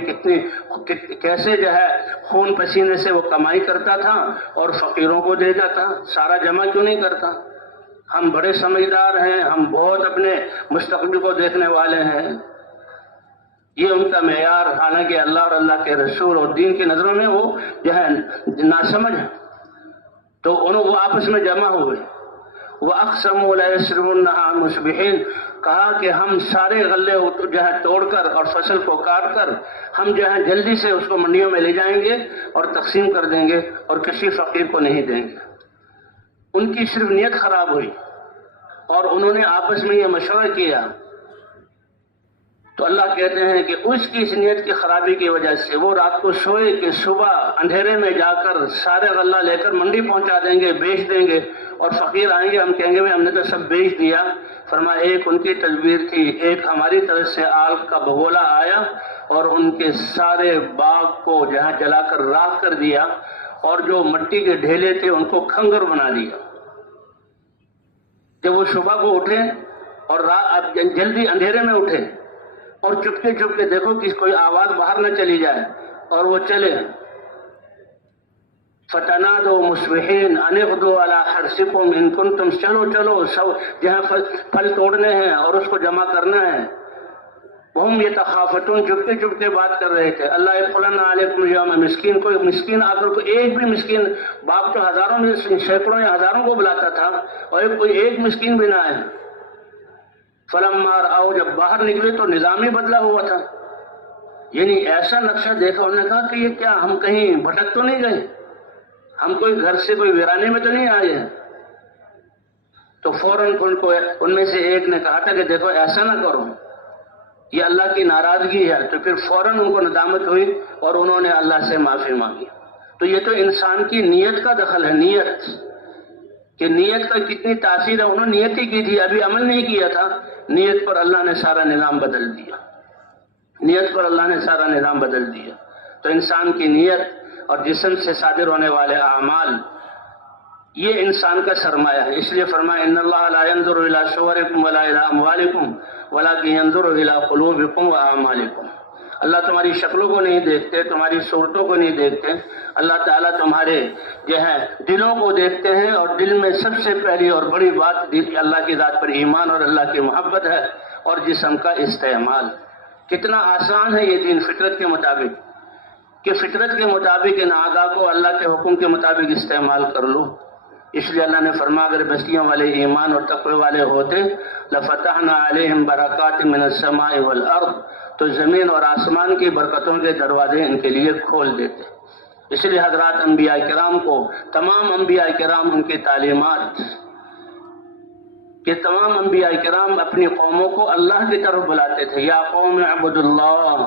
کیسے جو ہے خون پسینے سے وہ کمائی کرتا تھا اور فقیروں کو دیتا تھا، سارا جمع کیوں نہیں کرتا؟ ہم بڑے سمجھدار ہیں، ہم بہت اپنے مستقبل کو دیکھنے والے ہیں۔ یہ ان کا معیار، حالانکہ اللہ اور اللہ کے رسول اور دین کی نظروں میں وہ جو ہے ناسمجھ ہے۔ تو وہ آپس میں جمع ہوئے، وَأَقْسَمُوا لَيَسْرِمُنَّهَا مُصْبِحِينَ، کہا کہ ہم سارے غلے جو ہے توڑ کر اور فصل کو کاٹ کر ہم جو ہے جلدی سے اس کو منڈیوں میں لے جائیں گے اور تقسیم کر دیں گے اور کسی فقیر کو نہیں دیں گے۔ ان کی صرف نیت خراب ہوئی اور انہوں نے آپس میں یہ مشورہ کیا، تو اللہ کہتے ہیں کہ اس کی اس نیت کی خرابی کی وجہ سے وہ رات کو سوئے کہ صبح اندھیرے میں جا کر سارے غلہ لے کر منڈی پہنچا دیں گے، بیچ دیں گے، اور فقیر آئیں گے، ہم کہیں گے ہم نے تو سب بیچ دیا۔ فرمایا ایک ان کی تدبیر تھی، ایک ہماری طرف سے آگ کا بگولا آیا اور ان کے سارے باغ کو جہاں جلا کر راکھ کر دیا، اور جو مٹی کے ڈھیلے تھے ان کو کھنگر بنا دیا۔ جب وہ صبح کو اٹھے اور جلدی اندھیرے میں اٹھے اور چپکے چپکے دیکھو کہ کوئی آواز باہر نہ چلی جائے، اور وہ چلے، فَتَنَادَوْا مُصْبِحِينَ أَنِ اغْدُوا عَلَىٰ حَرْثِكُمْ إِن كُنتُمْ، چلو جہاں پھل توڑنے ہیں اور اس کو جمع کرنا ہے۔ وَهُمْ يَتَخَافَتُونَ، چپکے چپکے بات کر رہے تھے، اللہ يَدْخُلَنَّ عَلَيْكُمْ يَوْمَ مسکین، کوئی مسکین آ کر کوئی ایک بھی مسکین، باپ تو ہزاروں میں سینکڑوں یا ہزاروں کو بلاتا تھا اور کوئی ایک مسکین بھی نہ آئے۔ فَلَمَّا رَأَوْا، جب باہر نکلے تو نظام ہی بدلا ہوا تھا، یعنی ایسا نقشہ دیکھا، انہوں نے کہا کہ یہ کیا، ہم کہیں بھٹک تو نہیں گئے، ہم کوئی گھر سے کوئی ویرانے میں تو نہیں آئے ہیں؟ تو فوراً ان میں سے ایک نے کہا تھا کہ دیکھو ایسا نہ کرو، یہ اللہ کی ناراضگی ہے۔ تو پھر فوراً ان کو ندامت ہوئی اور انہوں نے اللہ سے معافی مانگی۔ تو یہ تو انسان کی نیت کا دخل ہے، نیت کہ نیت کا کتنی تاثیر ہے، انہوں نے نیت ہی کی تھی، ابھی عمل نہیں کیا تھا، نیت پر اللہ نے سارا نظام بدل دیا، نیت پر اللہ نے سارا نظام بدل دیا۔ تو انسان کی نیت اور جسم سے صادر ہونے والے اعمال، یہ انسان کا سرمایہ ہے۔ اس لیے فرمایا ان اللہ لا ينظر الى صورکم ولا الى اموالکم ولکن ينظر الى قلوبکم واعمالکم، اللہ تمہاری شکلوں کو نہیں دیکھتے، تمہاری صورتوں کو نہیں دیکھتے، اللہ تعالیٰ تمہارے جو ہے دلوں کو دیکھتے ہیں، اور دل میں سب سے پہلی اور بڑی بات اللہ کی ذات پر ایمان اور اللہ کی محبت ہے، اور جسم کا استعمال۔ کتنا آسان ہے یہ دین، فطرت کے مطابق، کہ فطرت کے مطابق ان اعضاء کو اللہ کے حکم کے مطابق استعمال کر لو۔ اس لیے اللہ نے فرمایا اگر بستیوں والے ایمان اور تقوی والے ہوتے لفتحنا علیہم برکات من السماء والارض، تو زمین اور آسمان کی برکتوں کے دروازے ان کے لیے کھول دیتے۔ اس لیے حضرات انبیاء کرام کو، تمام انبیاء کرام، ان کی تعلیمات کہ تمام انبیاء کرام اپنی قوموں کو اللہ کی طرف بلاتے تھے، یا قوم اعبدوا اللہ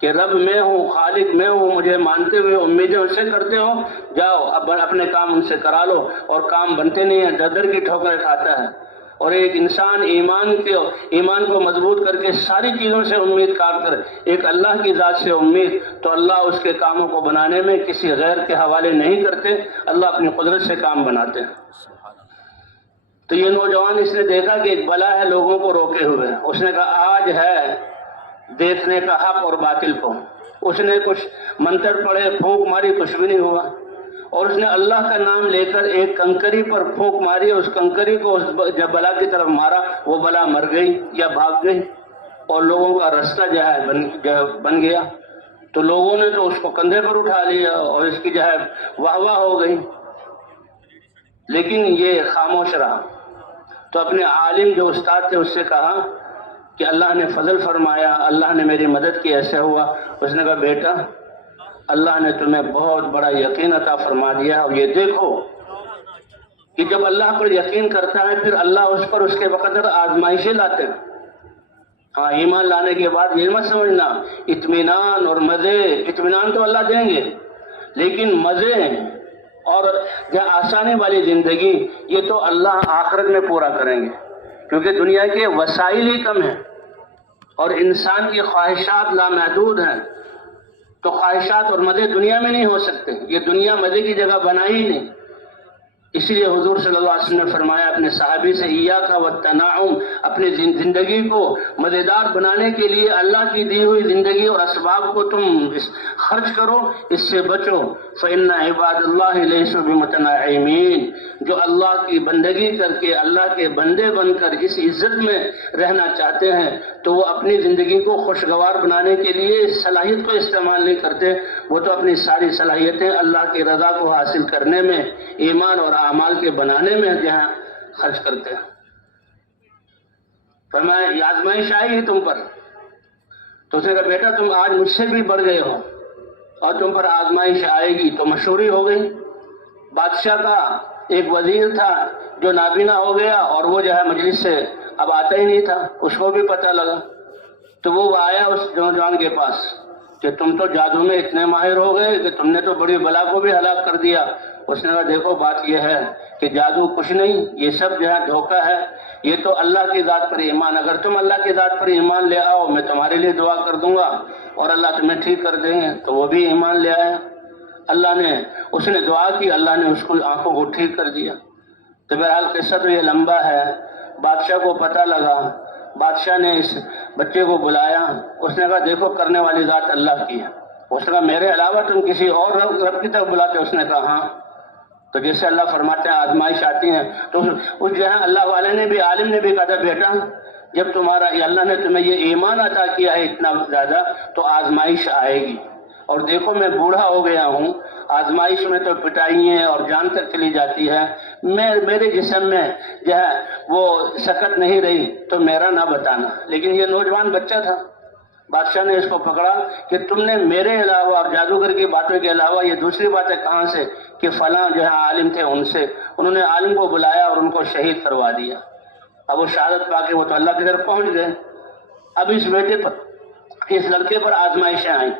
کہ رب میں ہوں، خالق میں ہوں، مجھے مانتے ہوئے امیدیں ان سے کرتے ہو، جاؤ اب اپنے کام ان سے کرا لو، اور کام بنتے نہیں ہیں، در در کی ٹھوکریں کھاتا ہے۔ اور ایک انسان ایمان کو مضبوط کر کے ساری چیزوں سے امید کاٹ کر ایک اللہ کی ذات سے امید، تو اللہ اس کے کاموں کو بنانے میں کسی غیر کے حوالے نہیں کرتے، اللہ اپنی قدرت سے کام بناتے ہیں۔ تو یہ نوجوان اس نے دیکھا کہ ایک بلا ہے لوگوں کو روکے ہوئے، اس نے کہا آج ہے دیکھنے کا حق اور باطل کو۔ اس نے کچھ منتر پڑھے، پھونک ماری، کچھ بھی نہیں ہوا، اور اس نے اللہ کا نام لے کر ایک کنکری پر پھونک ماری، اس کنکری کو جب بلا کی طرف مارا، وہ بلا مر گئی یا بھاگ گئی، اور لوگوں کا راستہ جو ہے بن گیا۔ تو لوگوں نے تو اس کو کندھے پر اٹھا لیا اور اس کی جو ہے واہ واہ ہو گئی، لیکن یہ خاموش رہا۔ تو اپنے عالم جو استاد تھے اس سے کہا کہ اللہ نے فضل فرمایا، اللہ نے میری مدد کی، ایسا ہوا۔ اس نے کہا بیٹا اللہ نے تمہیں بہت بڑا یقین عطا فرما دیا، اور یہ دیکھو کہ جب اللہ پر یقین کرتا ہے پھر اللہ اس پر اس کے بقدر آزمائشیں لاتے ہیں۔ ہاں ایمان لانے کے بعد یہ مت سمجھنا اطمینان اور مزے، اطمینان تو اللہ دیں گے لیکن مزے اور جو آسانی والی زندگی یہ تو اللہ آخرت میں پورا کریں گے، کیونکہ دنیا کے وسائل ہی کم ہیں اور انسان کی خواہشات لامحدود ہیں، تو خواہشات اور مزے دنیا میں نہیں ہو سکتے، یہ دنیا مزے کی جگہ بنائی ہی نہیں۔ اسی لیے حضور صلی اللہ علیہ وسلم نے فرمایا اپنے صحابی سے ایاک والتنعم، اپنی زندگی کو مزیدار بنانے کے لیے اللہ کی دی ہوئی زندگی اور اسباب کو تم خرچ کرو، اس سے بچو۔ فإن عباد اللہ لیسوا بمتنعمین، جو اللہ کی بندگی کر کے اللہ کے بندے بن کر اس عزت میں رہنا چاہتے ہیں تو وہ اپنی زندگی کو خوشگوار بنانے کے لیے اس صلاحیت کو استعمال نہیں کرتے، وہ تو اپنی ساری صلاحیتیں اللہ کی رضا کو حاصل کرنے میں، ایمان اور اعمال کے بنانے میں جہاں خرچ کرتے ہیں۔ فرمایا یہ آزمائش آئی تم پر، تو اس نے کہا بیٹا تم آج مجھ سے بھی بڑھ گئے ہو اور تم پر آزمائش آئے گی۔ تو مشہوری ہو گئی، بادشاہ کا ایک وزیر تھا جو نابینا ہو گیا اور وہ جو ہے مجلس سے اب آتا ہی نہیں تھا، اس کو بھی پتہ لگا، تو وہ آیا اس نوجوان کے پاس کہ تم تو جادو میں اتنے ماہر ہو گئے کہ تم نے تو بڑی بلا کو بھی ہلاک کر دیا۔ اس نے کہا دیکھو بات یہ ہے کہ جادو کچھ نہیں، یہ سب جو ہے دھوکہ ہے، یہ تو اللہ کی ذات پر ایمان، اگر تم اللہ کی ذات پر ایمان لے آؤ میں تمہارے لیے دعا کر دوں گا اور اللہ تمہیں ٹھیک کر دیں گے۔ تو وہ بھی ایمان لے آیا، اس نے دعا کی، اللہ نے اس کو آنکھوں کو ٹھیک کر دیا۔ تو بہرحال قصہ تو یہ لمبا ہے۔ بادشاہ کو پتہ لگا، بادشاہ نے اس بچے کو بلایا، اس نے کہا دیکھو کرنے والی ذات اللہ کی ہے۔ اس نے کہا میرے علاوہ تم کسی اور رب کی طرف بلاتے؟ اس نے کہا ہاں۔ تو جیسے اللہ فرماتے ہیں آزمائش آتی ہیں، تو اس جو ہے اللہ والے نے بھی، عالم نے بھی کہا تھا بیٹا جب تمہارا اللہ نے تمہیں یہ ایمان عطا کیا ہے اتنا زیادہ تو آزمائش آئے گی۔ اور دیکھو میں بوڑھا ہو گیا ہوں، آزمائش میں تو پٹائییں اور جان تک چلی جاتی ہے، میرے جسم میں جو ہے وہ سکت نہیں رہی، تو میرا نہ بتانا۔ لیکن یہ نوجوان بچہ تھا، بادشاہ نے اس کو پکڑا کہ تم نے میرے علاوہ اور جادوگر کی باتوں کے علاوہ یہ دوسری باتیں کہاں سے؟ کہ فلاں جو ہے عالم تھے ان سے، انہوں نے عالم کو بلایا اور ان کو شہید کروا دیا۔ اب وہ شہادت پا کے وہ تو اللہ کی طرف پہنچ گئے۔ اب اس بیٹے پر، اس لڑکے پر آزمائشیں آئیں۔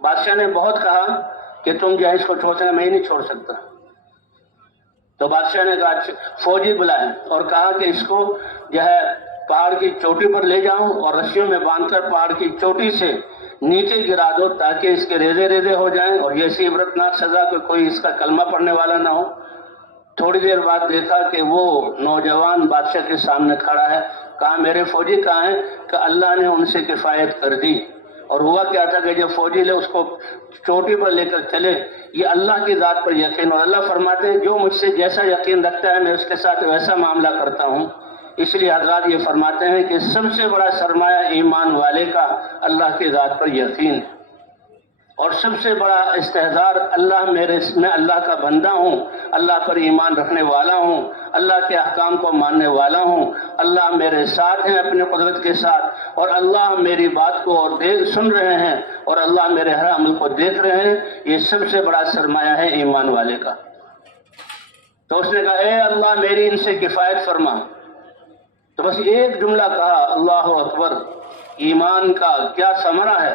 بادشاہ نے بہت کہا کہ تم جو ہے اس کو چھوڑ سکتے، میں ہی نہیں چھوڑ سکتا۔ تو بادشاہ نے کہا فوجی بلائے اور کہا کہ اس کو جو ہے پہاڑ کی چوٹی پر لے جاؤں اور رسیوں میں باندھ کر پہاڑ کی چوٹی سے نیچے گرا دو تاکہ اس کے ریزے ریزے ہو جائیں، اور ایسی عبرتناک سزا کہ کوئی اس کا کلمہ پڑھنے والا نہ ہو۔ تھوڑی دیر بعد دیکھا کہ وہ نوجوان بادشاہ کے سامنے کھڑا ہے۔ کہا میرے فوجی کہاں ہیں؟ کہ اللہ نے ان سے کفایت کر دی۔ اور ہوا کیا تھا کہ جب فوجی لے اس کو چوٹی پر لے کر چلے، یہ اللہ کی ذات پر یقین، اور اللہ فرماتے ہیں جو مجھ سے جیسا یقین رکھتا ہے میں اس کے ساتھ ویسا معاملہ کرتا ہوں۔ اس لیے حضرات یہ فرماتے ہیں کہ سب سے بڑا سرمایہ ایمان والے کا اللہ کی ذات پر یقین ہے، اور سب سے بڑا استحضار میں اللہ کا بندہ ہوں، اللہ پر ایمان رکھنے والا ہوں، اللہ کے احکام کو ماننے والا ہوں، اللہ میرے ساتھ ہیں اپنے قدرت کے ساتھ، اور اللہ میری بات کو اور سن رہے ہیں، اور اللہ میرے ہر عمل کو دیکھ رہے ہیں۔ یہ سب سے بڑا سرمایہ ہے ایمان والے کا۔ تو اس نے کہا اے اللہ میری ان سے کفایت فرما۔ تو بس ایک جملہ کہا اللہ اکبر، ایمان کا کیا ثمرہ ہے،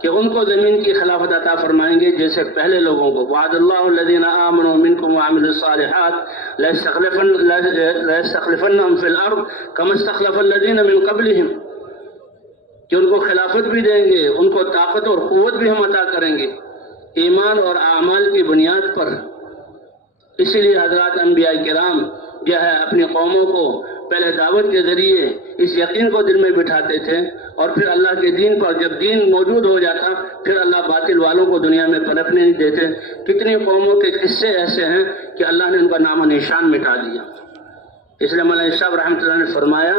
کہ ان کو زمین کی خلافت عطا فرمائیں گے جیسے پہلے لوگوں کو. وعد اللہ الذین آمنوا منکم وعملوا الصالحات لَيَسْتَخْلِفَنَّهُمْ فِي الْأَرْضِ كَمَا اسْتَخْلَفَ الَّذِينَ مِنْ قَبْلِهِمْ، کہ ان کو خلافت بھی دیں گے، ان کو طاقت اور قوت بھی ہم عطا کریں گے ایمان اور اعمال کی بنیاد پر. اسی لیے حضرات انبیاء کرام جو ہے اپنی قوموں کو پہلے دعوت کے ذریعے اس یقین کو دل میں بٹھاتے تھے، اور پھر اللہ کے دین پر جب دین موجود ہو جاتا پھر اللہ باطل والوں کو دنیا میں پنپنے نہیں دیتے. کتنی قوموں کے قصے ایسے ہیں کہ اللہ نے ان کا نام و نشان مٹا دیا. اس لیے مولانا صاحب رحمۃ اللہ نے فرمایا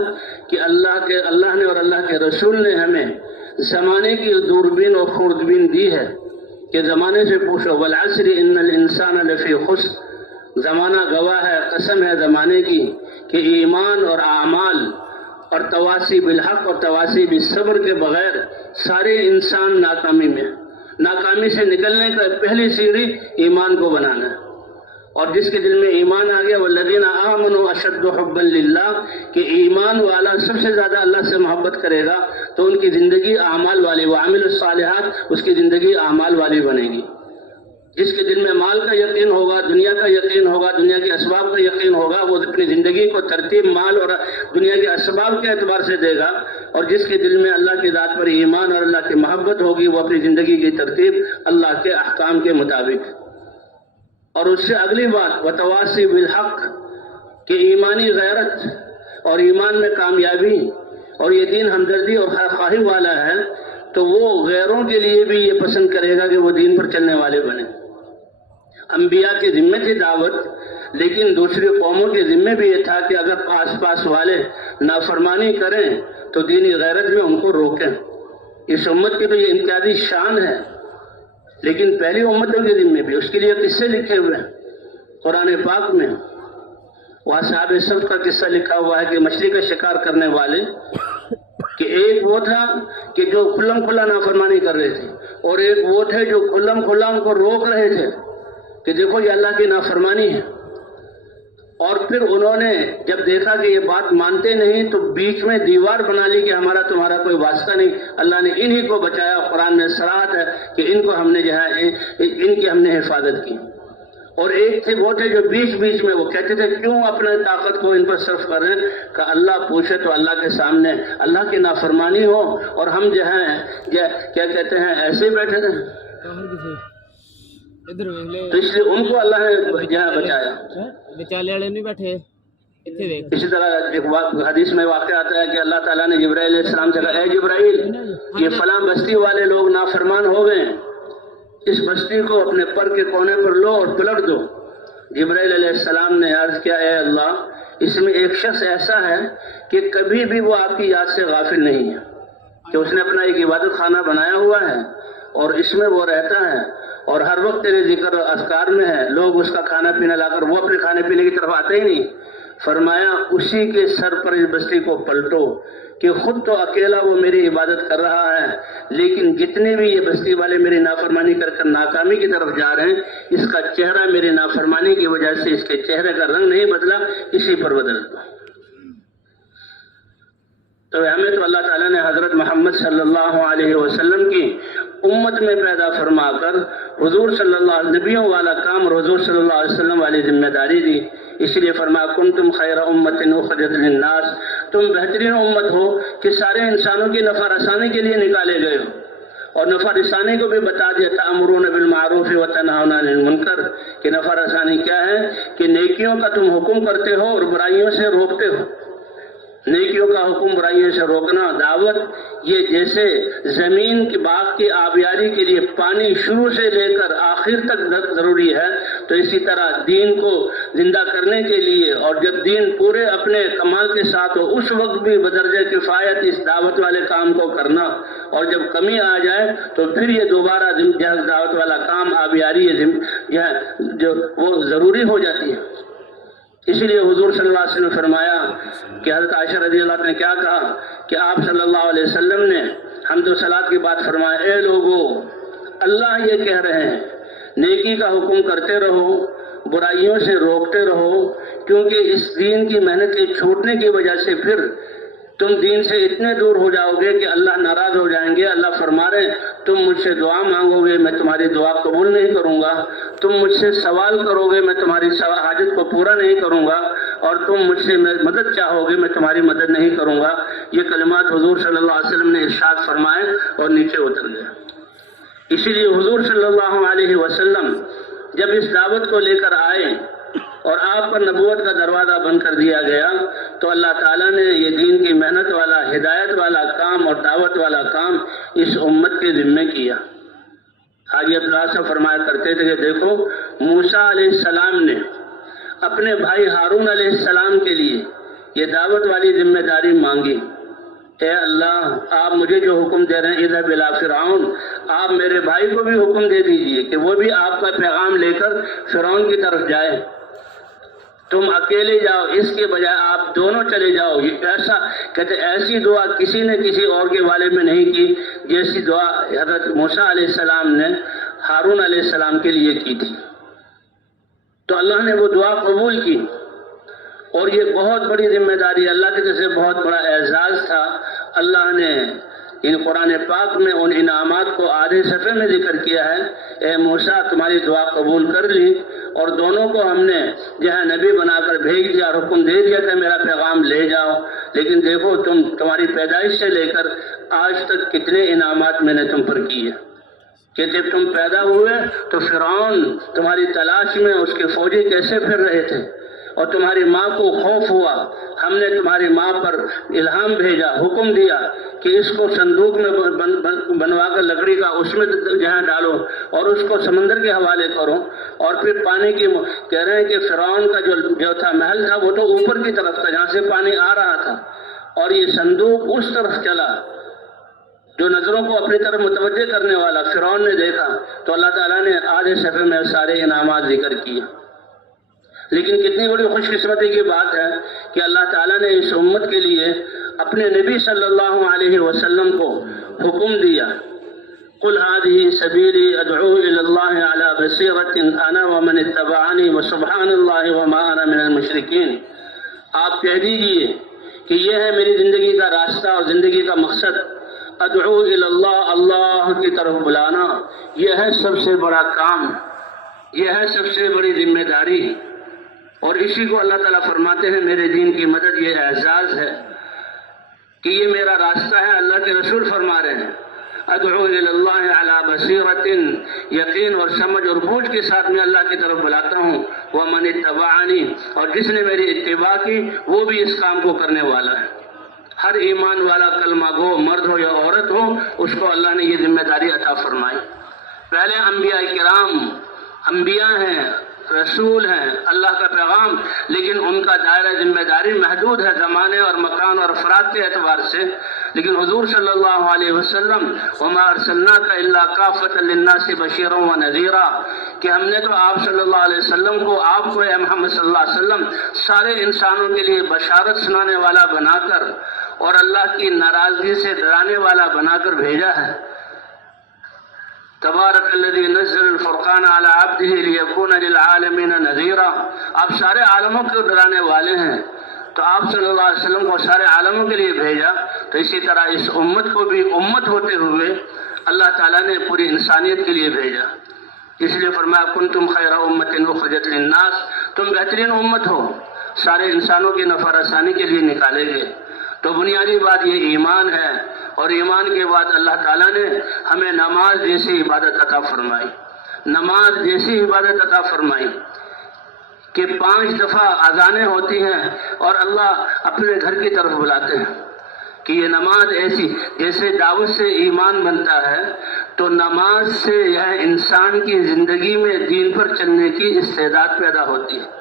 کہ اللہ نے اور اللہ کے رسول نے ہمیں زمانے کی دوربین اور خوردبین دی ہے کہ زمانے سے پوچھو. والعصر ان الانسان لفی خسر، زمانہ گواہ ہے، قسم ہے زمانے کی کہ ایمان اور اعمال اور تواصی بالحق اور تواصی بالصبر کے بغیر سارے انسان ناکامی میں. ناکامی سے نکلنے کا پہلی سیڑھی ایمان کو بنانا ہے، اور جس کے دل میں ایمان آ گیا والذین آمنوا اشد حبا للہ، کہ ایمان والا سب سے زیادہ اللہ سے محبت کرے گا تو ان کی زندگی اعمال والی، وعملوا الصالحات، اس کی زندگی اعمال والی بنے گی. جس کے دل میں مال کا یقین ہوگا، دنیا کا یقین ہوگا، دنیا کے اسباب کا یقین ہوگا، وہ اپنی زندگی کو ترتیب مال اور دنیا کے اسباب کے اعتبار سے دے گا. اور جس کے دل میں اللہ کی ذات پر ایمان اور اللہ کی محبت ہوگی وہ اپنی زندگی کی ترتیب اللہ کے احکام کے مطابق. اور اس سے اگلی بات وتواصی بالحق، کہ ایمانی غیرت اور ایمان میں کامیابی اور یہ دین ہمدردی اور خواہی والا ہے تو وہ غیروں کے لیے بھی یہ پسند کرے گا کہ وہ دین پر چلنے والے بنے. انبیاء کے ذمہ تھی دعوت، لیکن دوسری قوموں کے ذمہ بھی یہ تھا کہ اگر آس پاس والے نافرمانی کریں تو دینی غیرت میں ان کو روکیں. اس امت کی تو یہ امتیازی شان ہے، لیکن پہلی امتوں کے ذمہ بھی اس کے لیے قصے لکھے ہوئے ہیں قرآن پاک میں. وہاں صحاب صف کا قصہ لکھا ہوا ہے کہ مچھلی کا شکار کرنے والے، کہ ایک وہ تھا کہ جو کھلم کھلا نافرمانی کر رہے تھے، اور ایک وہ تھے جو کھلم کھلا ان کو روک رہے تھے کہ دیکھو یہ اللہ کی نافرمانی ہے. اور پھر انہوں نے جب دیکھا کہ یہ بات مانتے نہیں تو بیچ میں دیوار بنا لی کہ ہمارا تمہارا کوئی واسطہ نہیں. اللہ نے انہی کو بچایا. قرآن میں صراحت ہے کہ ان کو ہم نے جو ہے ان کی ہم نے حفاظت کی. اور ایک تھے وہ تھے جو بیچ بیچ میں وہ کہتے تھے کیوں اپنے طاقت کو ان پر صرف کر رہے ہیں، کہ اللہ پوچھے تو اللہ کے سامنے اللہ کی نافرمانی ہو اور ہم جو ہیں کیا کہتے ہیں ایسے ہی بیٹھے تھے. تو اس لیے ان کو اللہ نے جو ہے بچایا. اسی طرح ایک حدیث میں واقع آتا ہے کہ اللہ تعالیٰ نے جبرائیل علیہ السلام سے کہا اے جبرائیل یہ فلاں بستی والے لوگ نافرمان ہو گئے، اس بستی کو اپنے پر کے کونے پر لو اور پلٹ دو. جبرائیل علیہ السلام نے عرض کیا اے اللہ اس میں ایک شخص ایسا ہے کہ کبھی بھی وہ آپ کی یاد سے غافل نہیں ہے، کہ اس نے اپنا ایک عبادت خانہ بنایا ہوا ہے اور اس میں وہ رہتا ہے اور ہر وقت تیرے ذکر و اذکار میں ہے. لوگ اس کا کھانا پینا لا کر وہ اپنے کھانے پینے کی طرف آتے ہی نہیں. فرمایا اسی کے سر پر اس بستی کو پلٹو کہ خود تو اکیلا وہ میری عبادت کر رہا ہے، لیکن جتنے بھی یہ بستی والے میری نافرمانی کر کر ناکامی کی طرف جا رہے ہیں اس کا چہرہ میری نافرمانی کی وجہ سے اس کے چہرے کا رنگ نہیں بدلا، اسی پر بدل دو. تو ہمیں تو اللہ تعالیٰ نے حضرت محمد صلی اللہ علیہ وسلم کی امت میں پیدا فرما کر حضور صلی اللہ علیہ نبیوں والا کام اور حضور صلی اللہ علیہ وسلم والی ذمہ داری دی. اس لیے فرمایا کنتم خیر امت اخرجت للناس، تم بہترین امت ہو کہ سارے انسانوں کی نفع رسانی کے لیے نکالے گئے ہو. اور نفع رسانی کو بھی بتا دیا تأمرون بالمعروف وتنہون عن المنکر، کہ نفع رسانی کیا ہے کہ نیکیوں کا تم حکم کرتے ہو اور برائیوں سے روکتے ہو. نیکیوں کا حکم برائیوں سے روکنا دعوت، یہ جیسے زمین کے باغ کی آبیاری کے لیے پانی شروع سے لے کر آخر تک ضروری ہے، تو اسی طرح دین کو زندہ کرنے کے لیے اور جب دین پورے اپنے کمال کے ساتھ ہو اس وقت بھی بدرجہ کفایت اس دعوت والے کام کو کرنا، اور جب کمی آ جائے تو پھر یہ دوبارہ دعوت والا کام آبیاری جو وہ ضروری ہو جاتی ہے. اسی لیے حضور صلی اللہ علیہ وسلم نے فرمایا کہ حضرت عائشہ رضی اللہ عنہ نے کیا کہا کہ آپ صلی اللہ علیہ وسلم نے حمد و صلات کی بات فرمایا اے لوگو اللہ یہ کہہ رہے ہیں نیکی کا حکم کرتے رہو برائیوں سے روکتے رہو، کیونکہ اس دین کی محنت کے چھوٹنے کی وجہ سے پھر تم دین سے اتنے دور ہو جاؤ گے کہ اللہ ناراض ہو جائیں گے. اللہ فرما رہے ہیں تم مجھ سے دعا مانگوگے میں تمہاری دعا قبول نہیں کروں گا، تم مجھ سے سوال کرو گے میں تمہاری حاجت کو پورا نہیں کروں گا، اور تم مجھ سے مدد چاہو گے میں تمہاری مدد نہیں کروں گا۔ یہ کلمات حضور صلی اللہ علیہ وسلم نے ارشاد فرمائے اور نیچے اتر گئے۔ اسی لیے حضور صلی اللہ علیہ وسلم جب اس دعوت کو لے کر آئے اور آپ پر نبوت کا دروازہ بند کر دیا گیا، تو اللہ تعالیٰ نے یہ دین کی محنت والا، ہدایت والا کام اور دعوت والا کام اس امت کے ذمے کیا۔ حاجی عبداللہ صاحب فرمایا کرتے تھے کہ دیکھو، موسیٰ علیہ السلام نے اپنے بھائی ہارون علیہ السلام کے لیے یہ دعوت والی ذمہ داری مانگی، اے اللہ آپ مجھے جو حکم دے رہے ہیں اذهب الى فرعون، آپ میرے بھائی کو بھی حکم دے دیجئے کہ وہ بھی آپ کا پیغام لے کر فرعون کی طرف جائے، تم اکیلے جاؤ اس کے بجائے آپ دونوں چلے جاؤ۔ ایسا کہتے ایسی دعا کسی نے کسی اور کے بارے میں نہیں کی جیسی دعا حضرت موسیٰ علیہ السلام نے ہارون علیہ السلام کے لیے کی تھی۔ تو اللہ نے وہ دعا قبول کی، اور یہ بہت بڑی ذمہ داری، اللہ کی طرف سے بہت بڑا اعزاز تھا۔ اللہ نے ان قرآن پاک میں ان انعامات کو آدھے صفحے میں ذکر کیا ہے، اے موسیٰ تمہاری دعا قبول کر لی، اور دونوں کو ہم نے جو ہے نبی بنا کر بھیج دیا اور حکم دے دیا کہ میرا پیغام لے جاؤ، لیکن دیکھو تمہاری پیدائش سے لے کر آج تک کتنے انعامات میں نے تم پر کیے کہ جب تم پیدا ہوئے تو فرعون تمہاری تلاش میں اس کے فوجی کیسے پھر رہے تھے، اور تمہاری ماں کو خوف ہوا، ہم نے تمہاری ماں پر الہام بھیجا، حکم دیا کہ اس کو صندوق میں بنوا کر لکڑی کا اس میں جہاں ڈالو اور اس کو سمندر کے حوالے کرو، اور پھر پانی کی کہہ رہے ہیں کہ فرعون کا جو تھا محل تھا وہ تو اوپر کی طرف تھا جہاں سے پانی آ رہا تھا، اور یہ صندوق اس طرف چلا جو نظروں کو اپنی طرف متوجہ کرنے والا فرعون نے دیکھا۔ تو اللہ تعالیٰ نے آدھے صفحے میں سارے انعامات ذکر کیے۔ لیکن کتنی بڑی خوش قسمتی کی بات ہے کہ اللہ تعالیٰ نے اس امت کے لیے اپنے نبی صلی اللہ علیہ وسلم کو حکم دیا، قُلْ هَٰذِهِ سَبِيلِي أَدْعُو إِلَى اللَّهِ عَلَىٰ بَصِيرَةٍ أَنَا وَمَنِ اتَّبَعَنِي وَسُبْحَانَ اللَّهِ وَمَا أَنَا مِنَ الْمُشْرِكِينَ۔ آپ کہہ دیجئے کہ یہ ہے میری زندگی کا راستہ اور زندگی کا مقصد، ادعو الی اللہ، اللہ کی طرف بلانا، یہ ہے سب سے بڑا کام، یہ ہے سب سے بڑی ذمہ داری، اور اسی کو اللہ تعالیٰ فرماتے ہیں میرے دین کی مدد یہ اعزاز ہے کہ یہ میرا راستہ ہے۔ اللہ کے رسول فرما رہے ہیں ادعو الی اللہ علی بصیرۃ، یقین اور سمجھ اور بوجھ کے ساتھ میں اللہ کی طرف بلاتا ہوں، ومن اتبعنی، اور جس نے میری اتباع کی وہ بھی اس کام کو کرنے والا ہے۔ ہر ایمان والا کلمہ گو مرد ہو یا عورت ہو اس کو اللہ نے یہ ذمہ داری عطا فرمائی۔ پہلے انبیاء کرام انبیاء ہیں، رسول ہیں، اللہ کا پیغام، لیکن ان کا دائرہ ذمہ داری محدود ہے زمانے اور مکان اور افراد کے اعتبار سے، لیکن حضور صلی اللہ علیہ وسلم وما ارسلناک الا کافۃ للناس بشیرا ونذیرا، کہ ہم نے تو آپ صلی اللہ علیہ وسلم کو، آپ کو اے محمد صلی اللہ علیہ وسلم سارے انسانوں کے لیے بشارت سنانے والا بنا کر اور اللہ کی ناراضگی سے ڈرانے والا بنا کر بھیجا ہے۔ تبارک الذی نزل الفرقان علی عبدہ لیکون للعالمین نذیرا، آپ سارے عالموں کو ڈرانے والے ہیں، تو آپ صلی اللہ علیہ وسلم کو سارے عالموں کے لیے بھیجا، تو اسی طرح اس امت کو بھی امت ہوتے ہوئے اللہ تعالیٰ نے پوری انسانیت کے لیے بھیجا۔ اس لیے فرمایا کنتم خیر امت اخرجت للناس، تم بہترین امت ہو، سارے انسانوں کی نفع رسانی کے لیے نکالے گئے۔ تو بنیادی بات یہ ایمان ہے، اور ایمان کے بعد اللہ تعالیٰ نے ہمیں نماز جیسی عبادت عطا فرمائی، نماز جیسی عبادت عطا فرمائی کہ 5 دفعہ اذانیں ہوتی ہیں اور اللہ اپنے گھر کی طرف بلاتے ہیں کہ یہ نماز ایسی، جیسے دعوت سے ایمان بنتا ہے تو نماز سے یہ انسان کی زندگی میں دین پر چلنے کی استعداد پیدا ہوتی ہے۔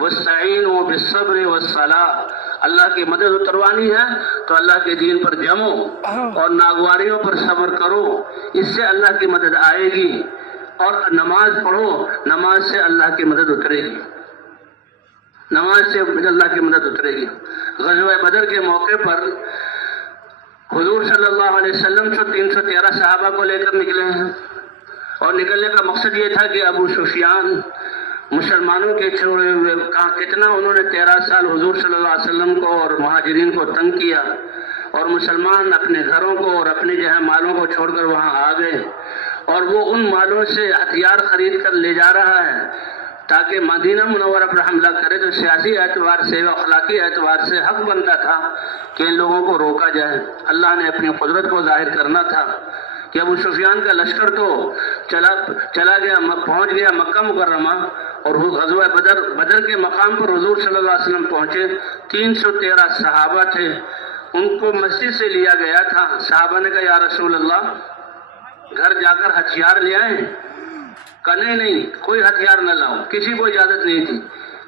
وَاسْتَعِينُوا بِالصَّبْرِ وَالصَّلَاةِ، اللہ کی مدد اتروانی ہے تو اللہ کے دین پر جمو اور ناگواریوں پر صبر کرو، اس سے اللہ کی مدد آئے گی، اور نماز پڑھو، نماز سے اللہ کی مدد اترے گی، نماز سے اللہ کی مدد اترے گی۔ غزوہ بدر کے موقع پر حضور صلی اللہ علیہ وسلم 313 صحابہ کو لے کر نکلے ہیں، اور نکلنے کا مقصد یہ تھا کہ ابو سفیان مسلمانوں کے چھوڑے ہوئے کتنا انہوں نے 13 سال حضور صلی اللہ علیہ وسلم کو اور مہاجرین کو تنگ کیا، اور مسلمان اپنے گھروں کو اور اپنے جو ہے مالوں کو چھوڑ کر وہاں آ گئے، اور وہ ان مالوں سے ہتھیار خرید کر لے جا رہا ہے تاکہ مدینہ منورہ پر حملہ کرے، تو سیاسی اعتبار سے اخلاقی اعتبار سے حق بنتا تھا کہ ان لوگوں کو روکا جائے۔ اللہ نے اپنی قدرت کو ظاہر کرنا تھا کہ ابو سفیان کا لشکر تو چلا گیا، پہنچ گیا مکہ مکرمہ، اور غزوہ بدر کے مقام پر حضور صلی اللہ علیہ وسلم پہنچے۔ 313 صحابہ تھے، ان کو مسجد سے لیا گیا تھا۔ صحابہ نے کہا یا رسول اللہ گھر جا کر ہتھیار لے آئیں؟ کہا نہیں کوئی ہتھیار نہ لاؤ، کسی کو اجازت نہیں تھی۔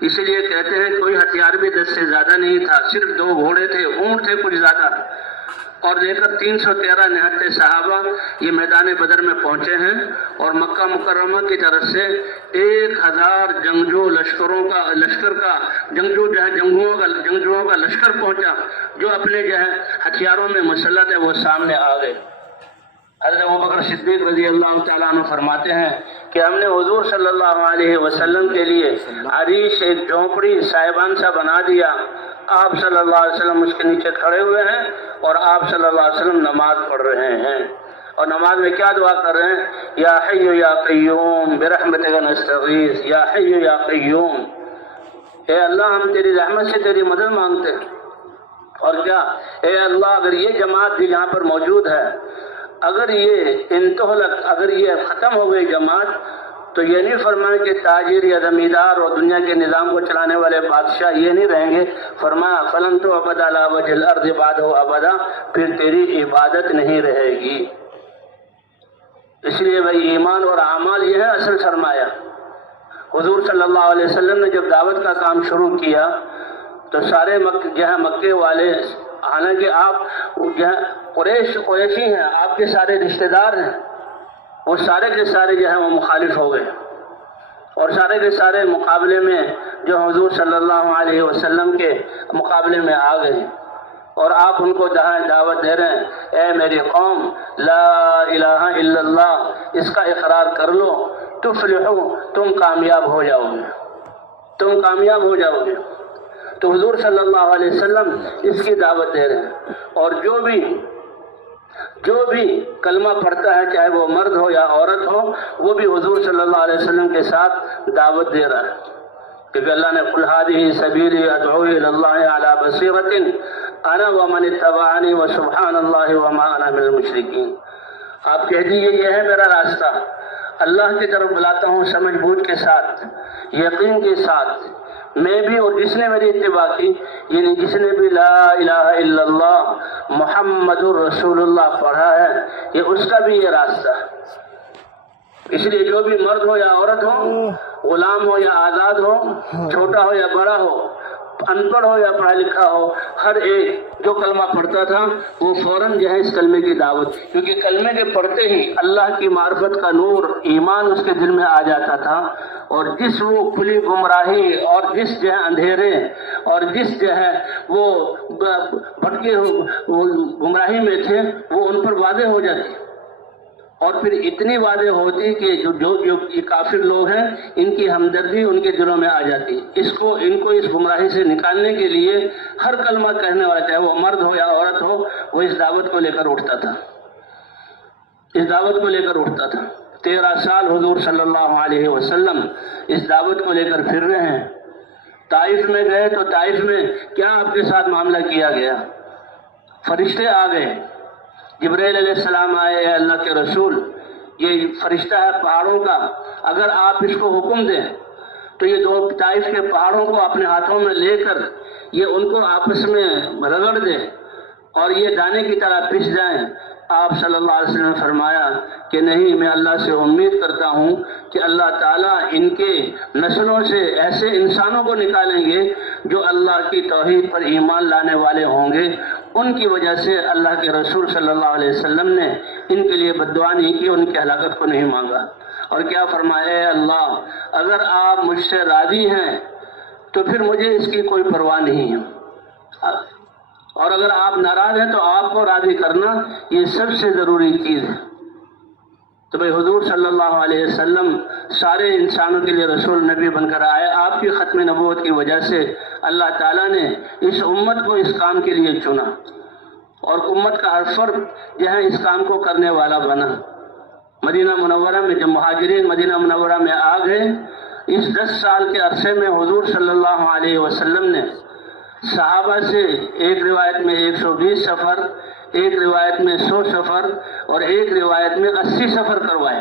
اسی لیے کہتے ہیں کوئی ہتھیار بھی 10 سے زیادہ نہیں تھا، صرف 2 گھوڑے تھے، اونٹ تھے کچھ زیادہ، اور لے کر 313 نہتے صحابہ یہ میدان بدر میں پہنچے ہیں، اور مکہ مکرمہ کی طرف سے 1000 جنگجو جنگجوؤں کا لشکر پہنچا، جو اپنے جو ہے ہتھیاروں میں مسلط ہے، وہ سامنے آ گئے۔ حضرت ابوبکر صدیق رضی اللہ تعالیٰ عنہ فرماتے ہیں کہ ہم نے حضور صلی اللہ علیہ وسلم کے لیے عریش ایک جھونپڑی صاحبان سا بنا دیا، آپ صلی اللہ علیہ وسلم اس کے نیچے کھڑے ہوئے ہیں، اور آپ صلی اللہ علیہ وسلم نماز پڑھ رہے ہیں، اور نماز میں کیا دعا کر رہے ہیں؟ یا حی یا قیوم برحمتک نستغیث، یا حی یا قیوم، اے اللہ ہم تیری رحمت سے تیری مدد مانگتے ہیں۔ اور کیا، اے اللہ اگر یہ جماعت بھی یہاں پر موجود ہے، اگر یہ ختم ہو گئی جماعت، تو یہ نہیں فرمایا کہ تاجر یا زمیندار اور دنیا کے نظام کو چلانے والے بادشاہ یہ نہیں رہیں گے، فرمایا فلن تو ابدا علی وجہ الارض بعدہ ابدا، پھر تیری عبادت نہیں رہے گی۔ اس لیے بھائی ایمان اور اعمال یہ ہے اصل سرمایہ۔ حضور صلی اللہ علیہ وسلم نے جب دعوت کا کام شروع کیا تو سارے مکے والے، حالانکہ آپ قریشی ہیں، آپ کے سارے رشتہ دار ہیں، وہ سارے کے سارے جو ہیں وہ مخالف ہو گئے، اور سارے کے سارے مقابلے میں جو حضور صلی اللہ علیہ وسلم کے مقابلے میں آ گئے، اور آپ ان کو دعوت دے رہے ہیں، اے میری قوم لا الہ الا اللہ، اس کا اقرار کر لو، تفلحو، تم کامیاب ہو جاؤ گے، تم کامیاب ہو جاؤ گے۔ تو حضور صلی اللہ علیہ وسلم اس کی دعوت دے رہے ہیں، اور جو بھی کلمہ پڑھتا ہے چاہے وہ مرد ہو یا عورت ہو، وہ بھی حضور صلی اللہ علیہ وسلم کے ساتھ دعوت دے رہا ہے، کیونکہ اللہ نے قل ھذہ سبیلی ادعو الی اللہ علی بصیرۃ انا ومن اتبعنی وسبحان اللہ وما انا من المشرکین۔ آپ کہہ دیجیے یہ ہے میرا راستہ، اللہ کی طرف بلاتا ہوں سمجھ بوجھ کے ساتھ، یقین کے ساتھ، میں بھی اور جس نے میری اتباع کی، یعنی جس نے بھی لا الہ الا اللہ محمد الرسول اللہ پڑھا ہے، یہ اس کا بھی یہ راستہ ہے۔ اس لیے جو بھی مرد ہو یا عورت ہو، غلام ہو یا آزاد ہو، چھوٹا ہو یا بڑا ہو، ان پڑھ ہو یا پڑھا لکھا ہو، ہر ایک جو کلمہ پڑھتا تھا وہ فوراً جو ہے اس کلمے کی دعوت، کیونکہ کلمے کے پڑھتے ہی اللہ کی معرفت کا نور، ایمان اس کے دل میں آ جاتا تھا، اور جس وہ کھلی گمراہی اور جس جو ہے اندھیرے اور جس جو ہے وہ بھٹکے وہ گمراہی میں تھے، وہ ان پر واضح ہو جاتی، اور پھر اتنی واضح ہوتی کہ جو یہ کافر لوگ ہیں ان کی ہمدردی ان کے دلوں میں آ جاتی۔ ان کو اس گمراہی سے نکالنے کے لیے ہر کلمہ کہنے والا، چاہے وہ مرد ہو یا عورت ہو، وہ اس دعوت کو لے کر اٹھتا تھا، اس دعوت کو لے کر اٹھتا تھا۔ 13 سال حضور صلی اللہ علیہ وسلم اس دعوت کو لے کر پھر رہے ہیں۔ طائف میں گئے تو طائف میں کیا آپ کے ساتھ معاملہ کیا گیا؟ فرشتے آ گئے، جبرائیل علیہ السلام آئے، اے اللہ کے رسول یہ فرشتہ ہے پہاڑوں کا، اگر آپ اس کو حکم دیں تو یہ 2 طائف کے پہاڑوں کو اپنے ہاتھوں میں لے کر یہ ان کو آپس میں رگڑ دے اور یہ دانے کی طرح پس جائیں۔ آپ صلی اللہ علیہ وسلم نے فرمایا کہ نہیں، میں اللہ سے امید کرتا ہوں کہ اللہ تعالیٰ ان کے نسلوں سے ایسے انسانوں کو نکالیں گے جو اللہ کی توحید پر ایمان لانے والے ہوں گے۔ ان کی وجہ سے اللہ کے رسول صلی اللہ علیہ وسلم نے ان کے لیے بد دعا نہیں کی، ان کی ہلاکت کو نہیں مانگا، اور کیا فرمایا، اے اللہ اگر آپ مجھ سے راضی ہیں تو پھر مجھے اس کی کوئی پرواہ نہیں ہے، اور اگر آپ ناراض ہیں تو آپ کو راضی کرنا یہ سب سے ضروری چیز ہے۔ تو بھئی حضور صلی اللہ علیہ وسلم سارے انسانوں کے لیے رسول نبی بن کر آئے۔ آپ کی ختم نبوت کی وجہ سے اللہ تعالیٰ نے اس امت کو اس کام کے لیے چنا، اور امت کا ہر فرد جو ہے اس کام کو کرنے والا بنا۔ مدینہ منورہ میں جب مہاجرین مدینہ منورہ میں آ گئے، اس 10 سال کے عرصے میں حضور صلی اللہ علیہ وسلم نے صحابہ سے ایک روایت میں 120 سفر، ایک روایت میں 100 سفر اور ایک روایت میں 80 سفر کروائے،